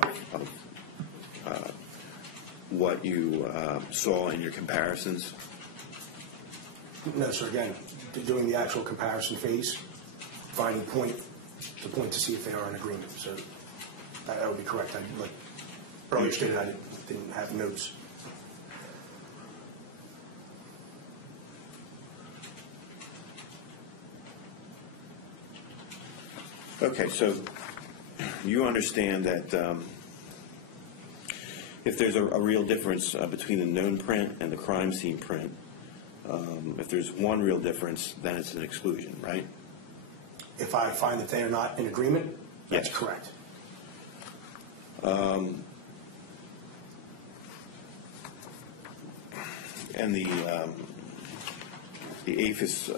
what you saw in your comparisons? No, sir. Again, doing the actual comparison phase, finding point to see if they are in agreement. So that would be correct. Like earlier stated, I didn't have notes. Okay, so you understand that if there's a real difference between the known print and the crime scene print, if there's one real difference, then it's an exclusion, right? If I find that they are not in agreement, that's Yes. correct. And the APHIS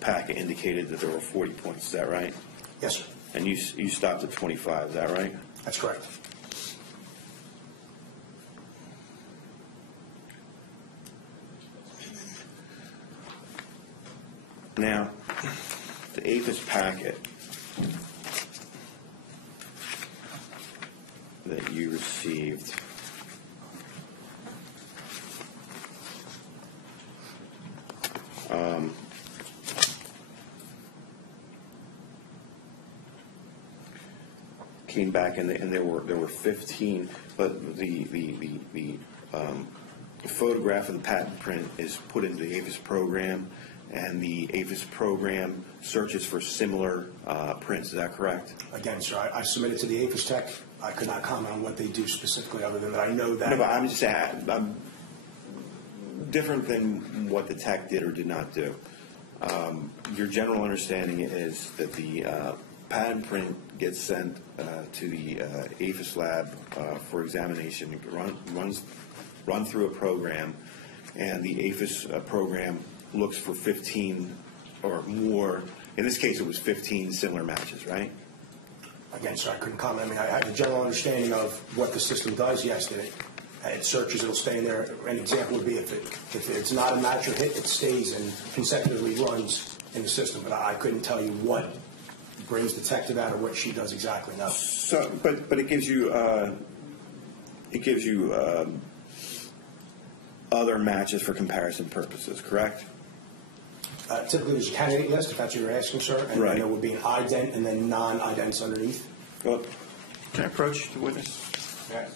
packet indicated that there were 40 points. Is that right? Yes, sir. And you stopped at 25. Is that right? That's correct. Now, the APHIS packet came back and there were 15, but the photograph of the patent print is put into the APHIS program, and the APHIS program searches for similar prints. Is that correct? Again, sir, I submitted to the APHIS tech. I could not comment on what they do specifically, other than that I know that. No, but I'm just saying, different than what the tech did or did not do. Your general understanding is that the patent print gets sent to the APHIS lab for examination. It run through a program, and the APHIS program looks for 15 or more. In this case, it was 15 similar matches, right? Again, sir, I couldn't comment. I mean, I have a general understanding of what the system does. Yes, that it searches, it'll stay in there. An example would be if it's not a match or hit, it stays and consecutively runs in the system. But I couldn't tell you what brings the tech to that or what she does exactly now. So, but it gives you other matches for comparison purposes, correct? Typically, there's a candidate list, if that's what you're asking, sir, and Right. then there would be an ident and then non-idents underneath. Well, can I approach the witness? Yes.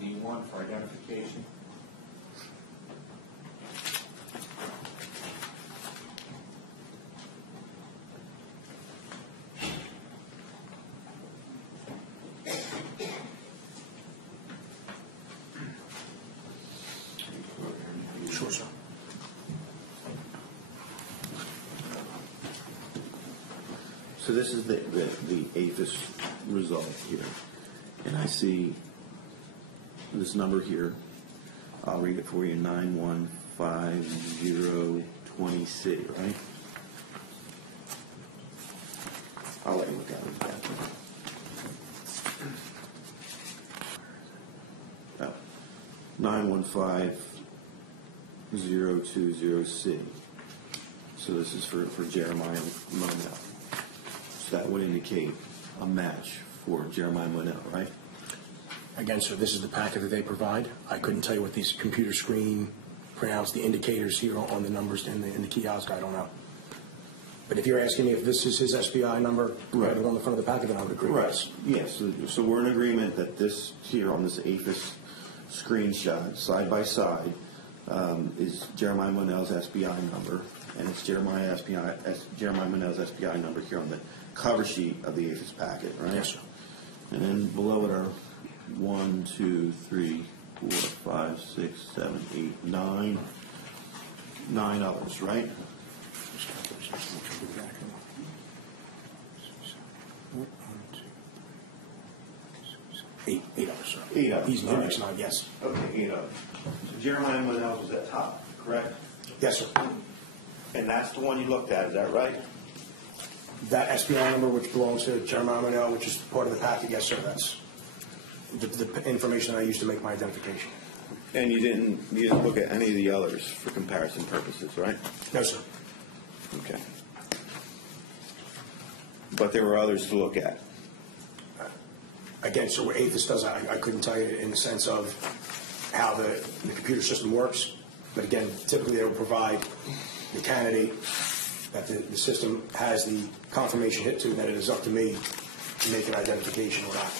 Do you want for identification? Sure, sir. So this is the APHIS result here, and I see this number here. I'll read it for you: 915020C, right? I'll let you look at it. Oh, 915020C. So this is for Jeremiah Monell. So that would indicate a match for Jeremiah Monell, right? Again, sir, this is the packet that they provide. I couldn't tell you what these computer screen printouts, the indicators here on the numbers in the kiosk, I don't know. But if you're asking me if this is his SBI number, Right. the one on the front of the packet, then I would agree. Yes. So we're in agreement that this here on this APHIS screenshot, side by side, is Jeremiah Monell's SBI number, and it's Jeremiah Monell's SBI number here on the cover sheet of the APHIS packet, right? Yes, sir. And then below it are 1, 2, 3, 4, 5, 6, 7, 8, 9 others, right? Eight others, sir. 8 others. He's the all next right. 9, yes. Okay, 8 others. So Jeremiah Monell was at top, correct? Yes, sir. And that's the one you looked at, is that right? That SBI number, which belongs to Jeremiah Monell, which is part of the packet, yes, sir, that's the information that I used to make my identification. And you didn't look at any of the others for comparison purposes, right? No, sir. Okay. But there were others to look at. Again, so what APHIS does, I couldn't tell you in the sense of how the computer system works. But again, typically they will provide the candidate that the system has the confirmation hit to, that it is up to me to make an identification or not.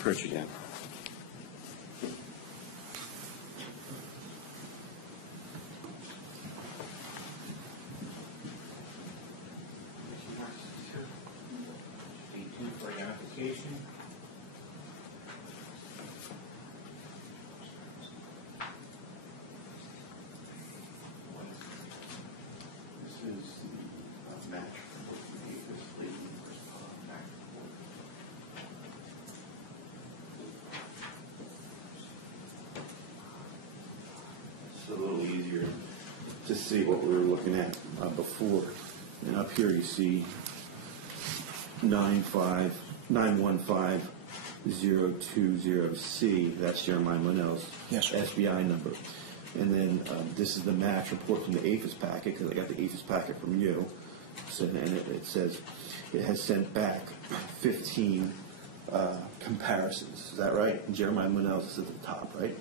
approach again. D2 for identification. This is the match report from the APHIS leading match report. It's a little easier to see what we were looking at before. And up here you see 915020C. That's Jeremiah Monell's Yes, sir. SBI number. And then this is the match report from the APHIS packet, because I got the APHIS packet from you. So, and it says it has sent back 15 comparisons. Is that right? And Jeremiah Monell's is at the top, right?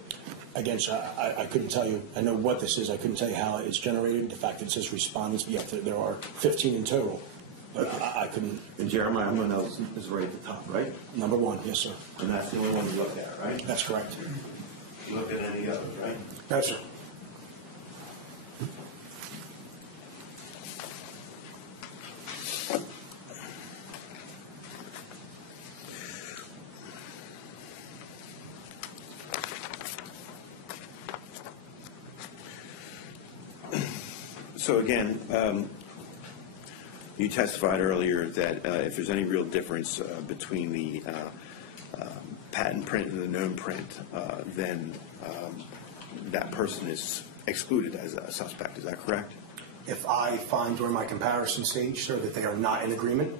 Again, sir, I couldn't tell you, I know what this is, I couldn't tell you how it's generated, the fact that it says respondents, but yeah, there are 15 in total, but I couldn't, And Jeremiah Monell is right at the top, right? number one, yes, sir, And that's the only one you look at, right? that's correct. You look at any others, right? No, sir. So again, you testified earlier that if there's any real difference between the patent print and the known print, then that person is excluded as a suspect. Is that correct? If I find during my comparison stage, sir, that they are not in agreement,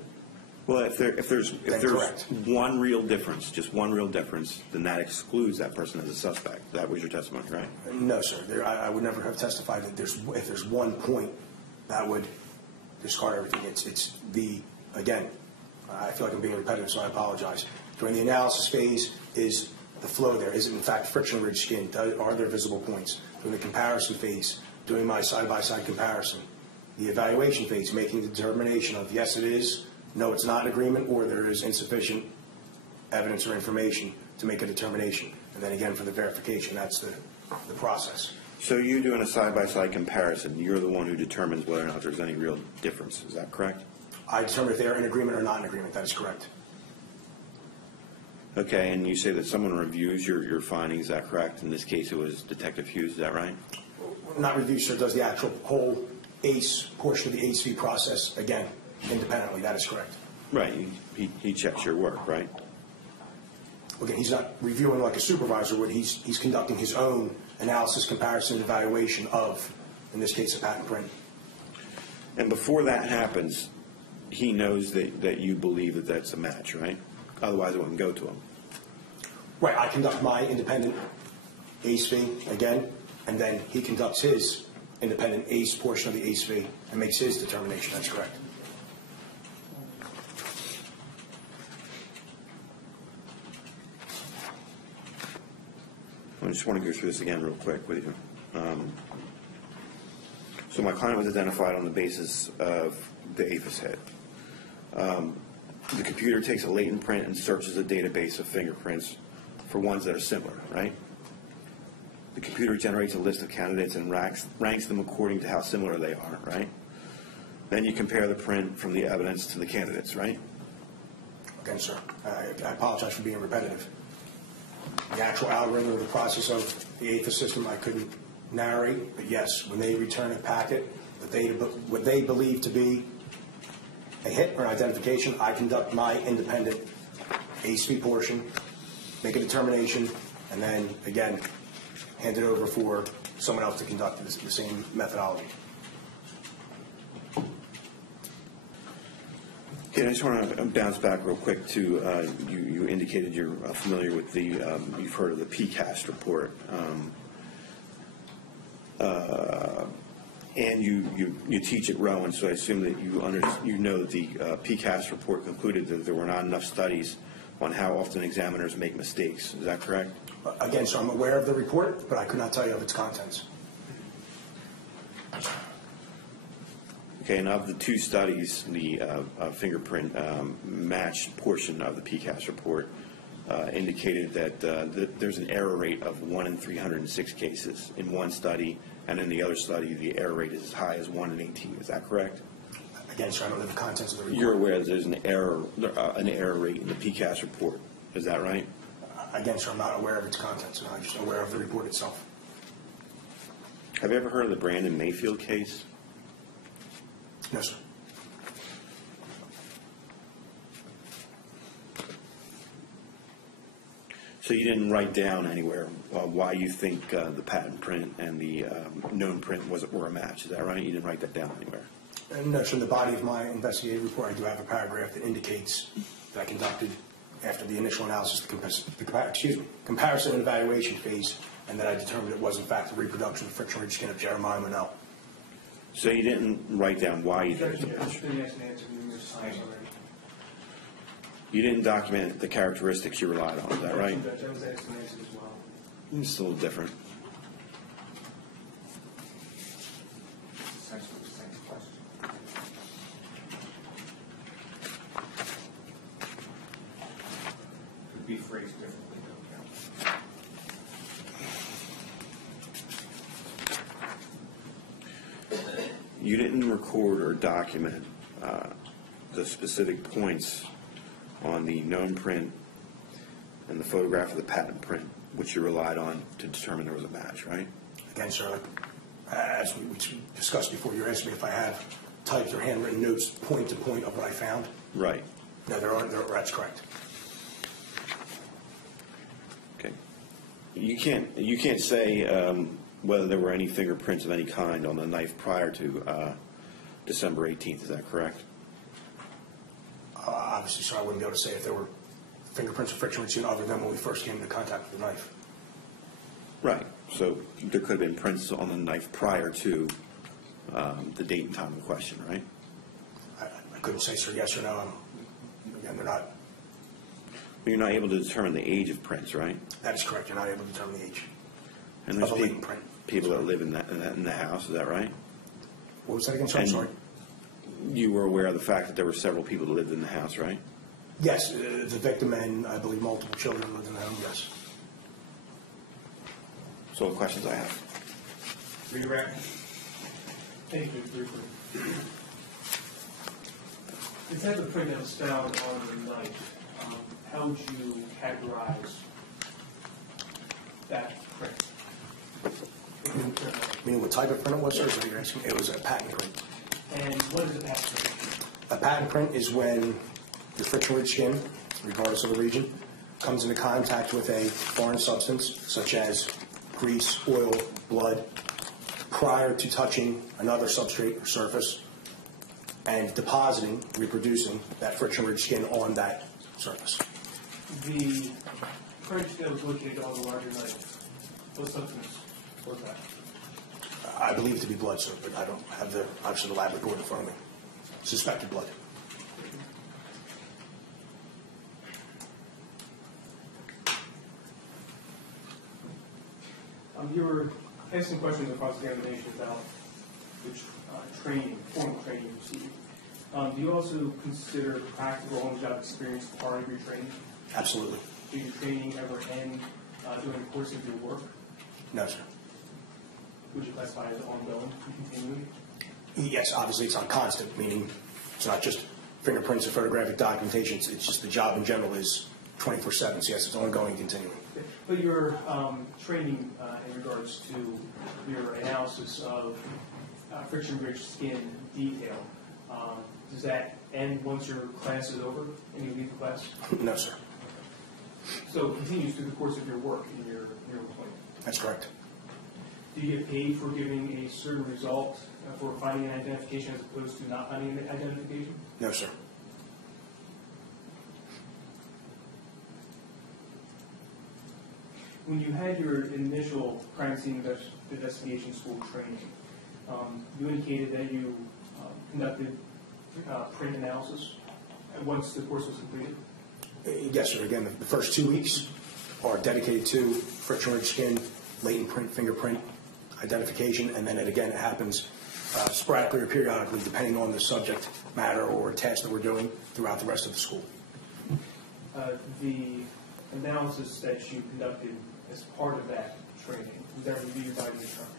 Well, if there's correct. one real difference, just one real difference, then that excludes that person as a suspect. That was your testimony, right? no, sir, I would never have testified that if there's one point that would discard everything. It's the, again, I feel like I'm being repetitive, so I apologize. During the analysis phase, is the flow there? Is it in fact friction-ridged skin? Are there visible points? During the comparison phase, doing my side-by-side comparison. The evaluation phase, making the determination of yes, it is, no, it's not in agreement, or there is insufficient evidence or information to make a determination. And then again, for the verification, that's the process. So you doing a side-by-side comparison, you're the one who determines whether or not there's any real difference. Is that correct? I determine if they are in agreement or not in agreement. That is correct. Okay, and you say that someone reviews your findings. Is that correct? In this case, it was Detective Hughes. Is that right? Not review, sir, does the actual whole ACE portion of the ACE process, again, independently. That is correct. Right. He checks your work, right? Again, he's not reviewing like a supervisor would. He's conducting his own analysis, comparison, evaluation of, in this case, a patent print. And before that happens, he knows that you believe that that's a match, right? Otherwise, it wouldn't go to him. Right, I conduct my independent ACE fee again, and then he conducts his independent ACE portion of the ACE fee and makes his determination. That's correct. I just want to go through this again real quick with you. So my client was identified on the basis of the APHIS hit. The computer takes a latent print and searches a database of fingerprints for ones that are similar, right? The computer generates a list of candidates and ranks them according to how similar they are, right? Then you compare the print from the evidence to the candidates, right? Again, sir, I apologize for being repetitive. The actual algorithm of the process of the APHIS system I couldn't narrate, but yes, when they return a packet, what they believe to be a hit or an identification, I conduct my independent ACE portion, make a determination, and then, again, hand it over for someone else to conduct the same methodology. Okay, I just want to bounce back real quick to you indicated you're familiar with you've heard of the PCAST report. And you teach at Rowan, so I assume that you know that the PCAST report concluded that there were not enough studies on how often examiners make mistakes. Is that correct? Again, so I'm aware of the report, but I could not tell you of its contents. Okay, and of the two studies, the fingerprint match portion of the PCAST report, indicated that there's an error rate of 1 in 306 cases in one study, and in the other study, the error rate is as high as 1 in 18. Is that correct? Again, sir, I don't know the contents of the report. You're aware that there's an error rate in the PCAS report. Is that right? Again, sir, I'm not aware of its contents. I'm just aware of the report itself. Have you ever heard of the Brandon Mayfield case? No, sir. So you didn't write down anywhere why you think the patent print and the known print were a match. Is that right? You didn't write that down anywhere. No, sir. In the body of my investigative report, I do have a paragraph that indicates that I conducted, after the initial analysis, the comparison and evaluation phase, and that I determined it was, in fact, a reproduction of friction-ridged skin of Jeremiah Monell. So you didn't write down why you did it. You didn't document the characteristics you relied on. Is that right? That was asked and answered as well. It's a little different. Essentially the same question. Could be phrased differently, though, Counsel. You didn't record or document the specific points on the known print and the photograph of the patent print, which you relied on to determine there was a match, right? Again, sir, as we discussed before, you asked me if I have typed or handwritten notes point to point of what I found. Right. No, that's correct. Okay. You can't say whether there were any fingerprints of any kind on the knife prior to December 18th. Is that correct? Obviously, sir, I wouldn't be able to say if there were fingerprints or friction-ridged skin other than when we first came into contact with the knife. Right. So there could have been prints on the knife prior to the date and time in question, right? I couldn't say, sir, yes or no. Again, they're not. You're not able to determine the age of prints, right? That is correct. You're not able to determine the age. And there's Of a latent print. people that live in the house. Is that right? What was that again, sir? I'm And sorry. You were aware of the fact that there were several people that lived in the house, right? Yes, the victim and I believe multiple children lived in the home, yes. So what questions I have? Redirect. Thank you, briefly. The type of print that was found on the knife, how would you categorize that print? Meaning what type of print it was, sir? Is that what you're asking? It was a patent print. And what is a patent print? A patent print is when the friction-ridged skin, regardless of the region, comes into contact with a foreign substance, such as grease, oil, blood, prior to touching another substrate or surface and depositing, reproducing that friction-ridged skin on that surface. The print that was located on the larger knife, what substance was that? I believe it to be blood, sir, but I don't have obviously the lab report in front of me. Suspected blood. You were asking questions of cross-examination about which formal training you received. Do you also consider practical on-the-job experience part of your training? Absolutely. Did your training ever end during the course of your work? No, sir. Would you classify it as ongoing and continuing? Yes, obviously it's not constant, meaning it's not just fingerprints and photographic documentation. It's just the job in general is 24/7. So yes, it's ongoing and continuing. But your training in regards to your analysis of friction-ridged skin detail, does that end once your class is over and you leave the class? No, sir. So it continues through the course of your work in your employment? That's correct. Do you get paid for giving a certain result for finding an identification as opposed to not finding an identification? No, sir. When you had your initial crime scene investigation school training, you indicated that you conducted print analysis once the course was completed? Yes, sir. Again, the first 2 weeks are dedicated to friction-ridged skin, latent print, fingerprint identification, and then it happens sporadically or periodically depending on the subject matter or task that we're doing throughout the rest of the school. The analysis that you conducted as part of that training, was that reviewed by the instructors?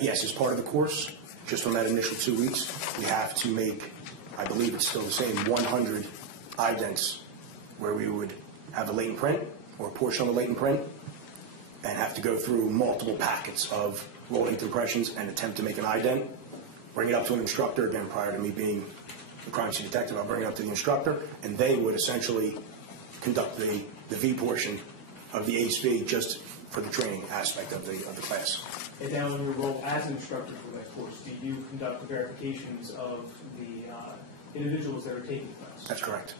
Yes, as part of the course, just on that initial 2 weeks, we have to make, I believe it's still the same, 100 idents where we would have a latent print or a portion of the latent print and have to go through multiple packets of roll length impressions and attempt to make an ident, bring it up to an instructor. Again, prior to me being the crime scene detective, I'll bring it up to the instructor, and they would essentially conduct the V portion of the ACE-V just for the training aspect of the class. And now in your role as an instructor for that course, do you conduct the verifications of the individuals that are taking class? That's correct.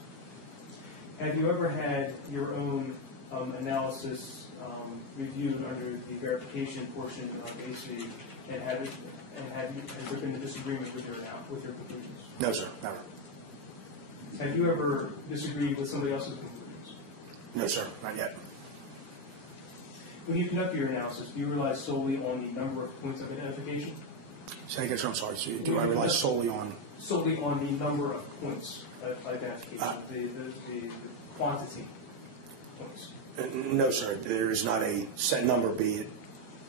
Have you ever had your own analysis reviewed under the verification portion of ACE, and has there been a disagreement with your conclusions? No, sir, never. Have you ever disagreed with somebody else's conclusions? No, sir, not yet. When you conduct your analysis, do you rely solely on the number of points of identification? Say again, sir, I'm sorry. So do I rely solely on? Solely on the number of points of identification, the quantity points. No, sir. There is not a set number, be it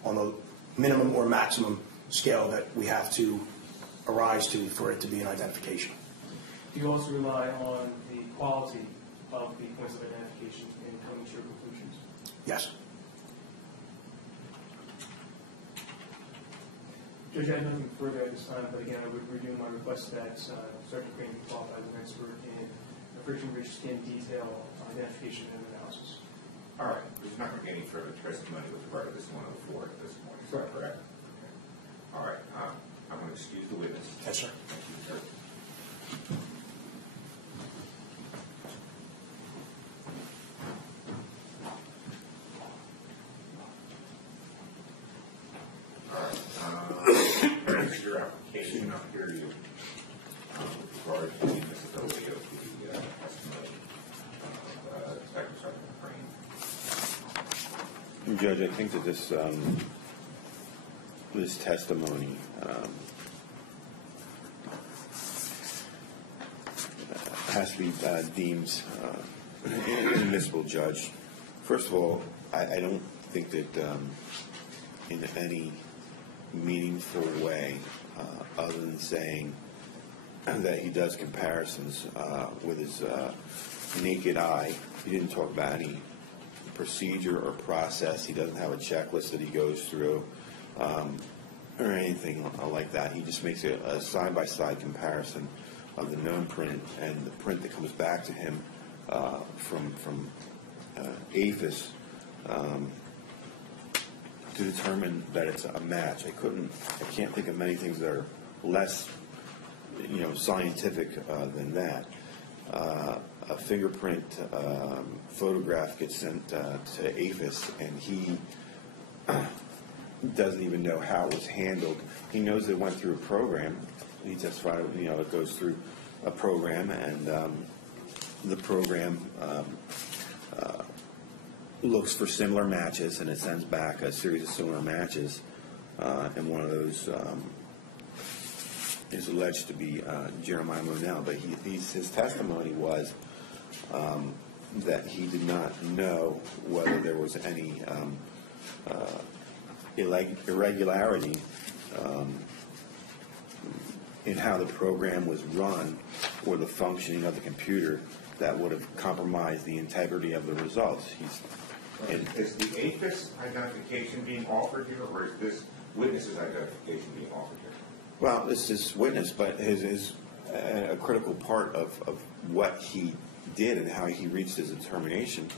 on the minimum or maximum scale that we have to arise to for it to be an identification. Do you also rely on the quality of the points of identification in coming to your conclusions? Yes. Judge, I have nothing further at this time, but again, I would renew my request that Sergeant Crain be qualified as an expert in friction-rich skin detail identification and analysis. All right, there's not going to be any further testimony with regard to this 104 at this point. Is that correct? Okay. All right, I'm going to excuse the witness. Yes, sir. Thank you, sir. Your application, I'll hear you with regard to the admissibility of the testimony of Inspector Sergeant Crain. Judge, I think that this testimony has to be deemed inadmissible, Judge. First of all, I don't think that in any meaningful way, other than saying that he does comparisons with his naked eye. He didn't talk about any procedure or process. He doesn't have a checklist that he goes through or anything like that. He just makes a side-by-side comparison of the known print and the print that comes back to him from APHIS to determine that it's a match. I can't think of many things that are less, scientific than that. A fingerprint photograph gets sent to APHIS, and he doesn't even know how it was handled. He knows it went through a program. He testified, it goes through a program, and the program looks for similar matches, and it sends back a series of similar matches, and one of those is alleged to be Jeremiah Monell. But his testimony was that he did not know whether there was any irregularity in how the program was run or the functioning of the computer that would have compromised the integrity of the results. Is the APHIS identification being offered here, or is this witness's identification being offered here? Well, this is witness, but his a critical part of what he did and how he reached his determination.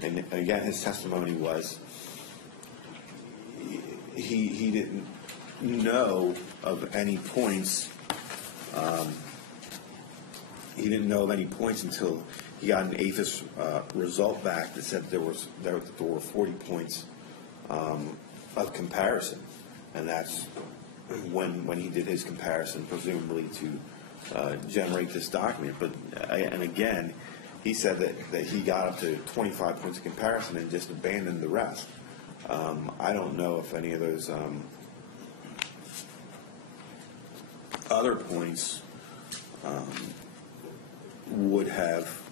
And again, his testimony was he didn't know of any points. He didn't know of any points until he got an APHIS result back that said there were 40 points of comparison, and that's when he did his comparison, presumably to generate this document. But and again, he said that he got up to 25 points of comparison and just abandoned the rest. I don't know if any of those other points would have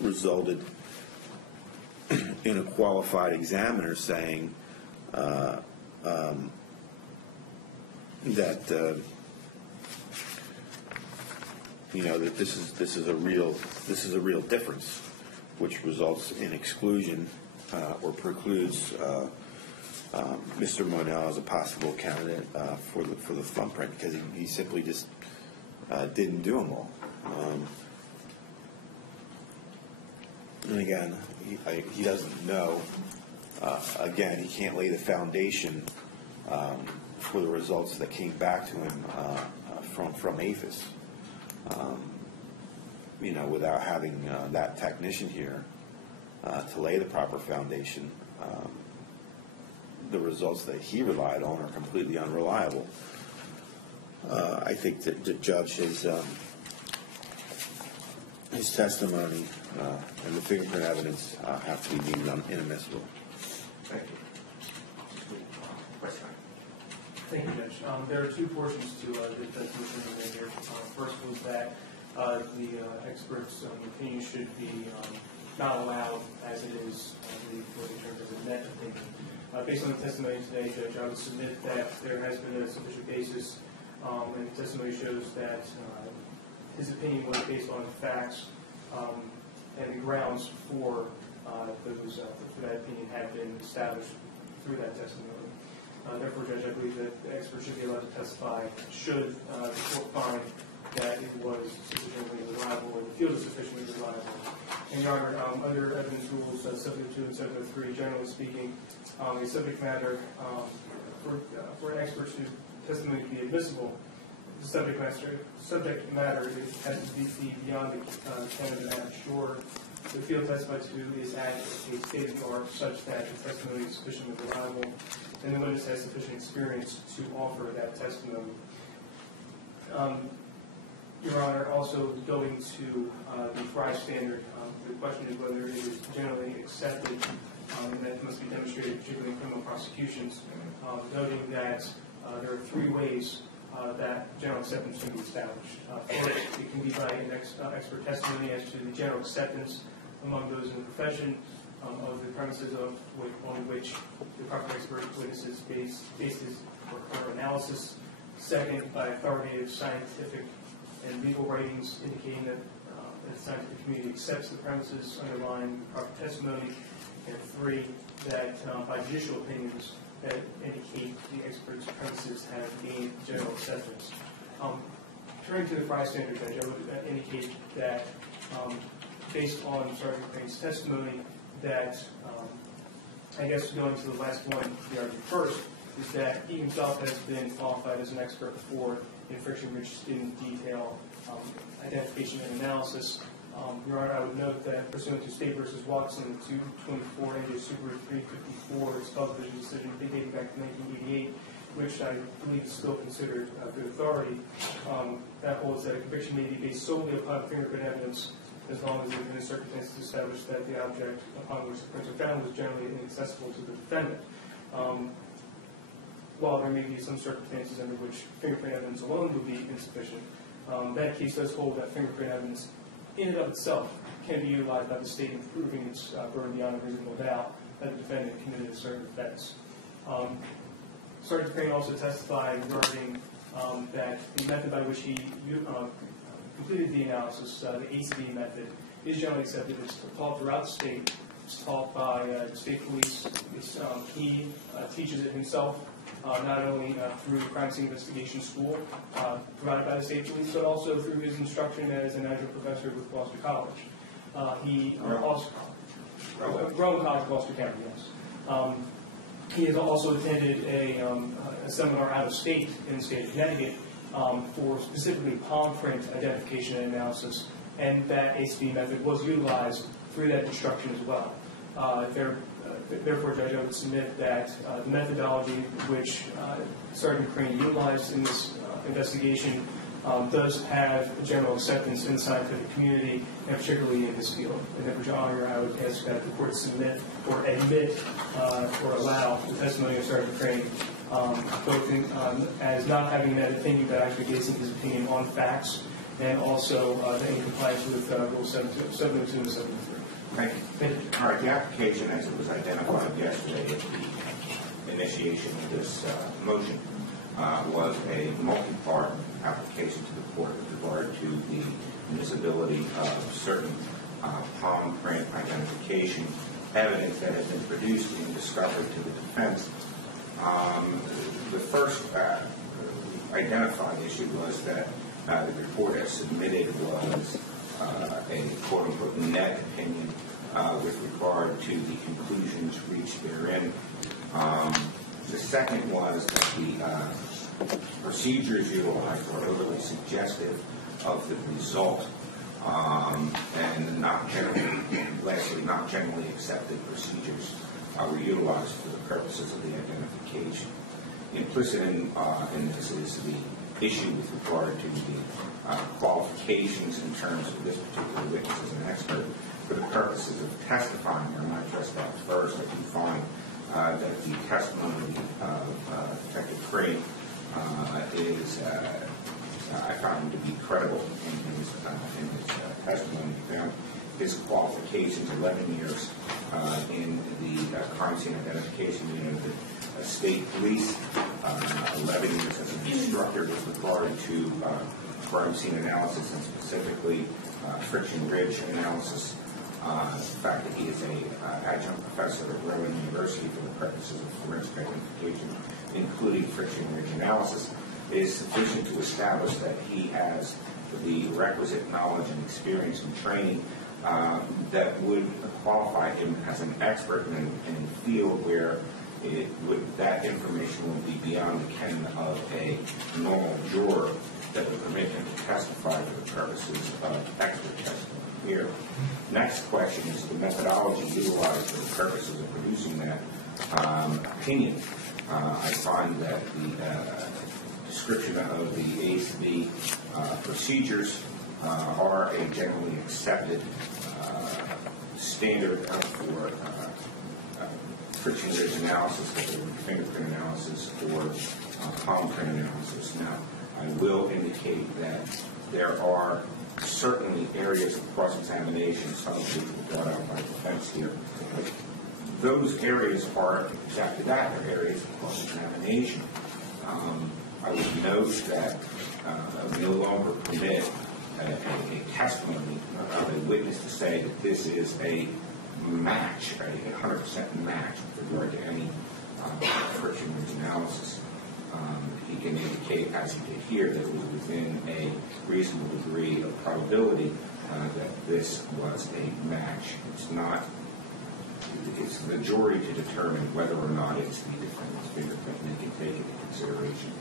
resulted in a qualified examiner saying that that this is a real difference, which results in exclusion or precludes Mr. Monell as a possible candidate for the thumbprint, because he simply just didn't do them all. And again, he doesn't know. Again, he can't lay the foundation for the results that came back to him from APHIS. Without having that technician here to lay the proper foundation, the results that he relied on are completely unreliable. I think that the judge, his testimony and the fingerprint evidence have to be deemed inadmissible. Thank you. Question. Thank you, Judge. There are two portions to the testimony here. First was that the expert's opinion should be not allowed as it is, what he terms as a net opinion. Based on the testimony today, Judge, I would submit that there has been a sufficient basis, and the testimony shows that his opinion was based on facts and the grounds for that opinion had been established through that testimony. Therefore, Judge, I believe that the expert should be allowed to testify should the court find that it was sufficiently reliable or the field is sufficiently reliable. And, Your Honor, under evidence rules 702 and 703, generally speaking, a subject matter for an expert's testimony to be admissible, the subject matter has to be beyond the ken of an amateur. The field testified to is at a state of the art such that the testimony is sufficiently reliable, and the witness has sufficient experience to offer that testimony. Your Honor, also going to the Fry standard, the question is whether it is generally accepted, and that must be demonstrated, particularly in criminal prosecutions, noting that there are three ways that general acceptance can be established. First, it can be by an expert testimony as to the general acceptance among those in the profession of the premises on which the proper expert witnesses based his or her analysis. Second, by authoritative scientific and legal writings indicating that the scientific community accepts the premises underlying the proper testimony. And three, that by judicial opinions that indicate the expert's premises have gained general acceptance. Turning to the Fry standard, Judge, I would indicate that based on Sergeant Crain's testimony, that I guess going to the last one, the argument first, is that he himself has been qualified as an expert before in friction-rich student detail identification and analysis. Your Honor, I would note that pursuant to State v. Watson, 224 N.J. Super 354, its television decision dating back to 1988, which I believe is still considered good authority, that holds that a conviction may be based solely upon fingerprint evidence as long as there have been circumstances established that the object upon which the prints are found was generally inaccessible to the defendant. While there may be some circumstances under which fingerprint evidence alone would be insufficient, that case does hold that fingerprint evidence in and of itself can be utilized by the state in proving its burden beyond a reasonable doubt that the defendant committed a certain offense. Sergeant Crain also testified regarding that the method by which he completed the analysis, the ACB method, is generally accepted. It's taught throughout the state. It's taught by the state police. He teaches it himself, not only through the crime scene investigation school provided by the state police, but also through his instruction as an adjunct professor with Gloucester College. Rome College, Gloucester County, yes. He has also attended a seminar out of state in the state of Connecticut for specifically palm print identification and analysis, and that ACB method was utilized through that instruction as well. Therefore, Judge, I would submit that the methodology which Sergeant Crain utilized in this investigation does have a general acceptance in the scientific community, and particularly in this field. And therefore, Your Honor, I would ask that the court submit or admit or allow the testimony of Sergeant Crain, both as not having that opinion, but actually basing his opinion on facts, and also in compliance with Rule 702 and 703. Thank you. All right, the application as it was identified yesterday at the initiation of this motion was a multi-part application to the court with regard to the admissibility of certain palm print identification evidence that has been produced in discovery to the defense. The first identified issue was that the report as submitted was a quote-unquote net opinion with regard to the conclusions reached therein. The second was that the procedures utilized were overly suggestive of the result and not generally accepted procedures were utilized for the purposes of the identification. Implicit in this is the issue with regard to the qualifications in terms of this particular witness as an expert for the purposes of testifying. I might address that first. I do find that the testimony of Detective Crain is, I found him to be credible in his testimony. He found his qualifications 11 years in the crime scene identification unit of the state police, 11 years as an instructor with regard to crime scene analysis and specifically friction ridge analysis. The fact that he is an adjunct professor at Rowan University for the purposes of forensic identification, including friction ridge analysis, is sufficient to establish that he has the requisite knowledge and experience and training that would qualify him as an expert in a field where that information would be beyond the ken of a normal juror that would permit him to testify for the purposes of expert testimony here. Next question is the methodology utilized for the purposes of producing that opinion. I find that the description of the ACB procedures are a generally accepted standard for friction ridge analysis, fingerprint analysis, or palm print analysis. Now, I will indicate that there are certainly areas of cross-examination, some of which were brought out by defense here. Those areas are exactly that, they're areas of cross-examination. I would note that we no longer permit a testimony of a witness to say that this is a match, a 100% match with regard to any friction ridge analysis. He can indicate, as he did here, that it was within a reasonable degree of probability that this was a match. It's not. It's the jury to determine whether or not it's the defendant's fingerprint, and they can take into consideration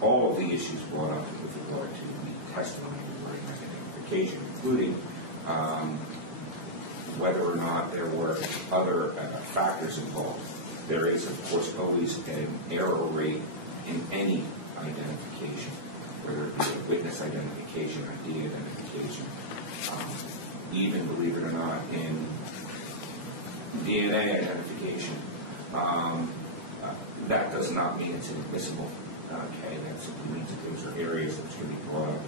all of the issues brought up with regard to the testimony regarding identification, including whether or not there were other factors involved. There is, of course, always an error rate in any identification, whether it be a witness identification, ID identification, even, believe it or not, in DNA identification. That does not mean it's inadmissible. Okay, that simply means that those are areas that can be brought up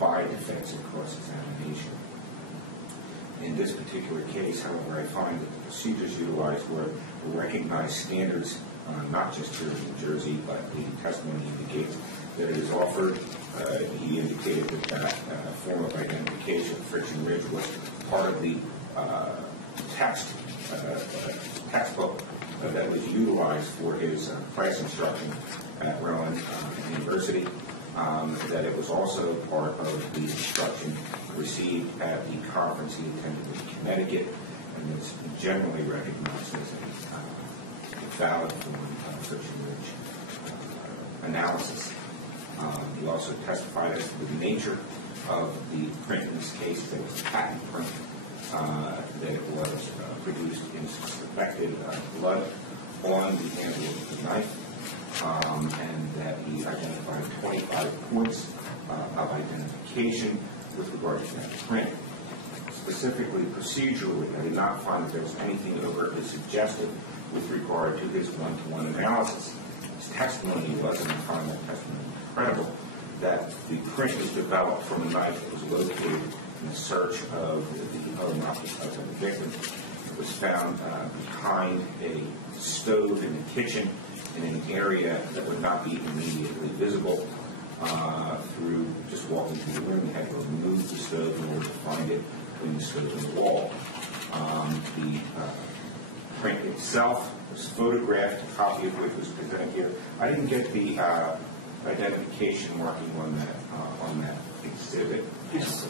by defense in cross-examination. In this particular case, however, I find that the procedures utilized were recognized standards, not just here in New Jersey, but the testimony indicates that it is offered. He indicated that form of identification, friction ridge, was part of the textbook that was utilized for his class instruction at Rowan University. That it was also part of the instruction received at the conference he attended in Connecticut, and is generally recognized as a valid form of friction ridge analysis. He also testified as to the nature of the print in this case. That it was a patent print, that it was produced in suspected blood on the handle of the knife, and that he identified 25 points of identification with regard to that print. Specifically, procedurally, I did not find that there was anything overtly suggestive with regard to his one-to-one analysis. His testimony wasn't, I find that testimony credible, that the print was developed from a knife that was located in search of the victim. It was found behind a stove in the kitchen in an area that would not be immediately visible. Through just walking through the room, we had to remove the stove in order to find it between the stove and the wall. The print itself was photographed, a copy of which was presented here. I didn't get the identification marking on that exhibit. Yes.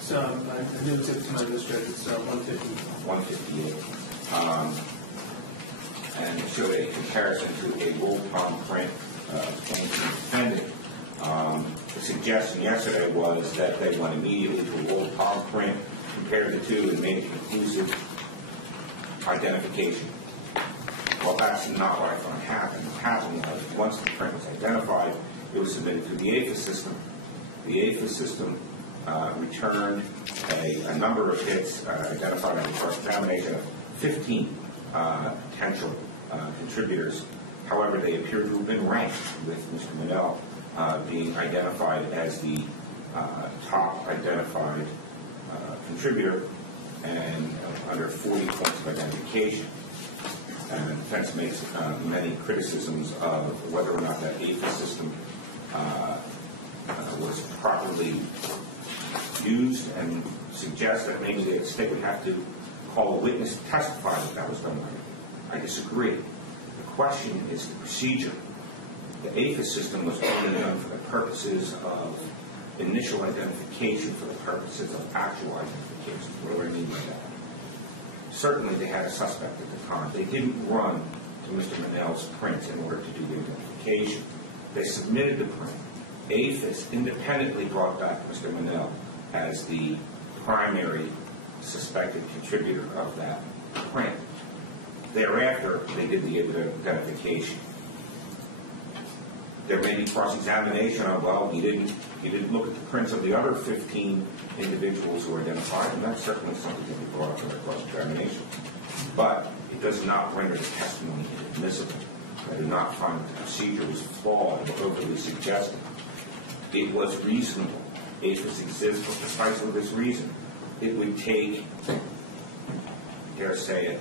So I know it's to my district. It's 150. 158. And it showed a comparison to a roll palm print obtained from the defendant. The suggestion yesterday was that they went immediately to a roll palm print, compared the two, and made a conclusive identification. Well, that's not what I thought happened. What happened was, once the print was identified, it was submitted to the APHIS system. The APHIS system returned a number of hits identified on the cross-examination of 15 potential contributors. However, they appear to have been ranked, with Mr. Monell being identified as the top identified contributor and under 40 points of identification. And the defense makes many criticisms of whether or not that APHIS system was properly used, and suggests that maybe the state would have to call a witness to testify that that was done right. I disagree. The question is the procedure. The APHIS system was only done for the purposes of initial identification, for the purposes of actual identification. What do I mean by that? Certainly they had a suspect at the time. They didn't run to Mr. Monell's print in order to do the identification. They submitted the print. APHIS independently brought back Mr. Monell as the primary suspected contributor of that print. Thereafter, they did the identification. There may be cross-examination on, well, he didn't look at the prints of the other 15 individuals who were identified, and that's certainly something that we brought up in the cross-examination. But it does not render the testimony inadmissible. I do not find that the procedure was flawed or overly suggestive. It was reasonable. APHIS exists for precisely this reason. It would take, dare say it,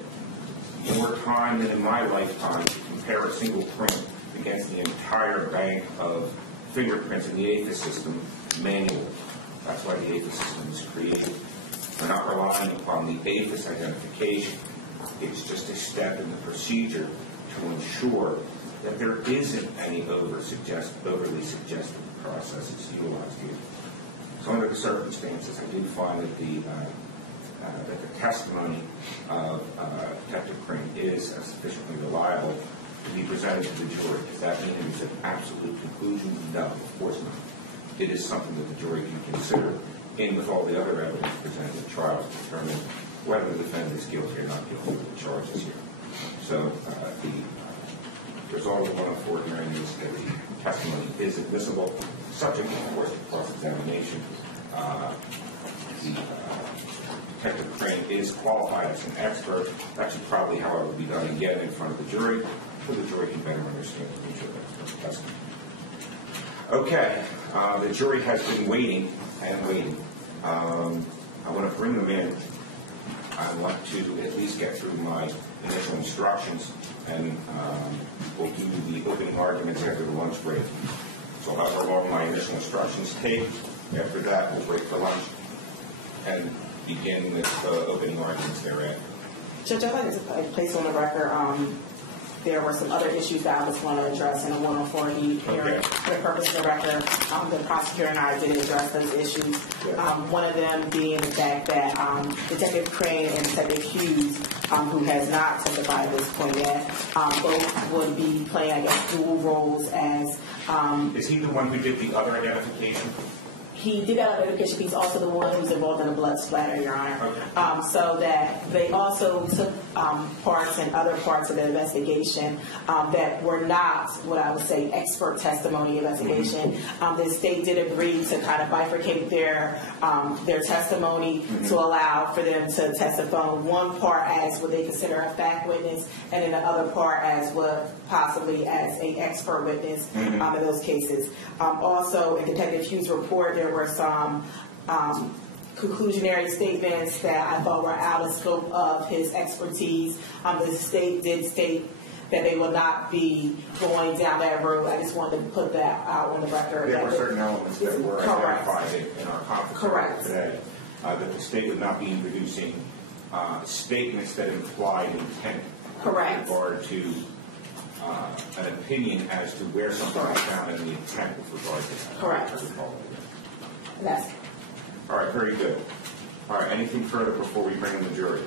more time than in my lifetime to compare a single print against the entire bank of fingerprints in the APHIS system manually. That's why the APHIS system was created. We're not relying upon the APHIS identification. It's just a step in the procedure to ensure that there isn't any overly suggestive processes utilized here. So under the circumstances, I do find that the testimony of Detective Crain is sufficiently reliable to be presented to the jury. Does that mean it's an absolute conclusion? No, of course not. It is something that the jury can consider in with all the other evidence presented at trial to determine whether the defendant is guilty or not guilty of the charges here. So the result of 104 hearing is that the testimony is admissible, subject, of course, to cross-examination. Detective Crain is qualified as an expert. That should probably, however, be done again in front of the jury, so the jury can better understand the nature of the expert testimony. Okay, the jury has been waiting and waiting. I want to bring them in. I want to at least get through my initial instructions, and we'll do the opening arguments after the lunch break. So however long my initial instructions take, after that we'll break for lunch and begin with opening arguments thereafter. Judge, I'd like to place on the record, there were some other issues that I was going to address in a 104 hearing. Okay. For the purpose of the record, the prosecutor and I did address those issues. One of them being the fact that Detective Crain and Detective Hughes, who has not testified at this point yet, both would be playing, I guess, dual roles as... Is he the one who did the other identification? He did that identification. He's also the one who's involved in a blood splatter, Your Honor. Okay. So that they also took parts in other parts of the investigation that were not what I would say expert testimony investigation. The state did agree to kind of bifurcate their testimony to allow for them to testify on one part as what they consider a fact witness, and then the other part as what possibly as an expert witness in those cases. Also, in Detective Hughes' report, there were some conclusionary statements that I thought were out of scope of his expertise. The state did state that they will not be going down that road. I just wanted to put that out on the record. There were certain elements that were Correct. identified in our conference Correct. today, that the state would not be introducing statements that implied intent. Correct. With regard to an opinion as to where something was found and the intent with regard to that. Correct. Yes. All right, very good. All right, anything further before we bring in the jury?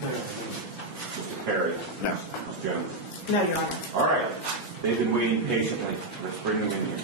Mr. Perry? No. Ms. Jones? No, Your Honor. All right, they've been waiting patiently. Let's bring them in here.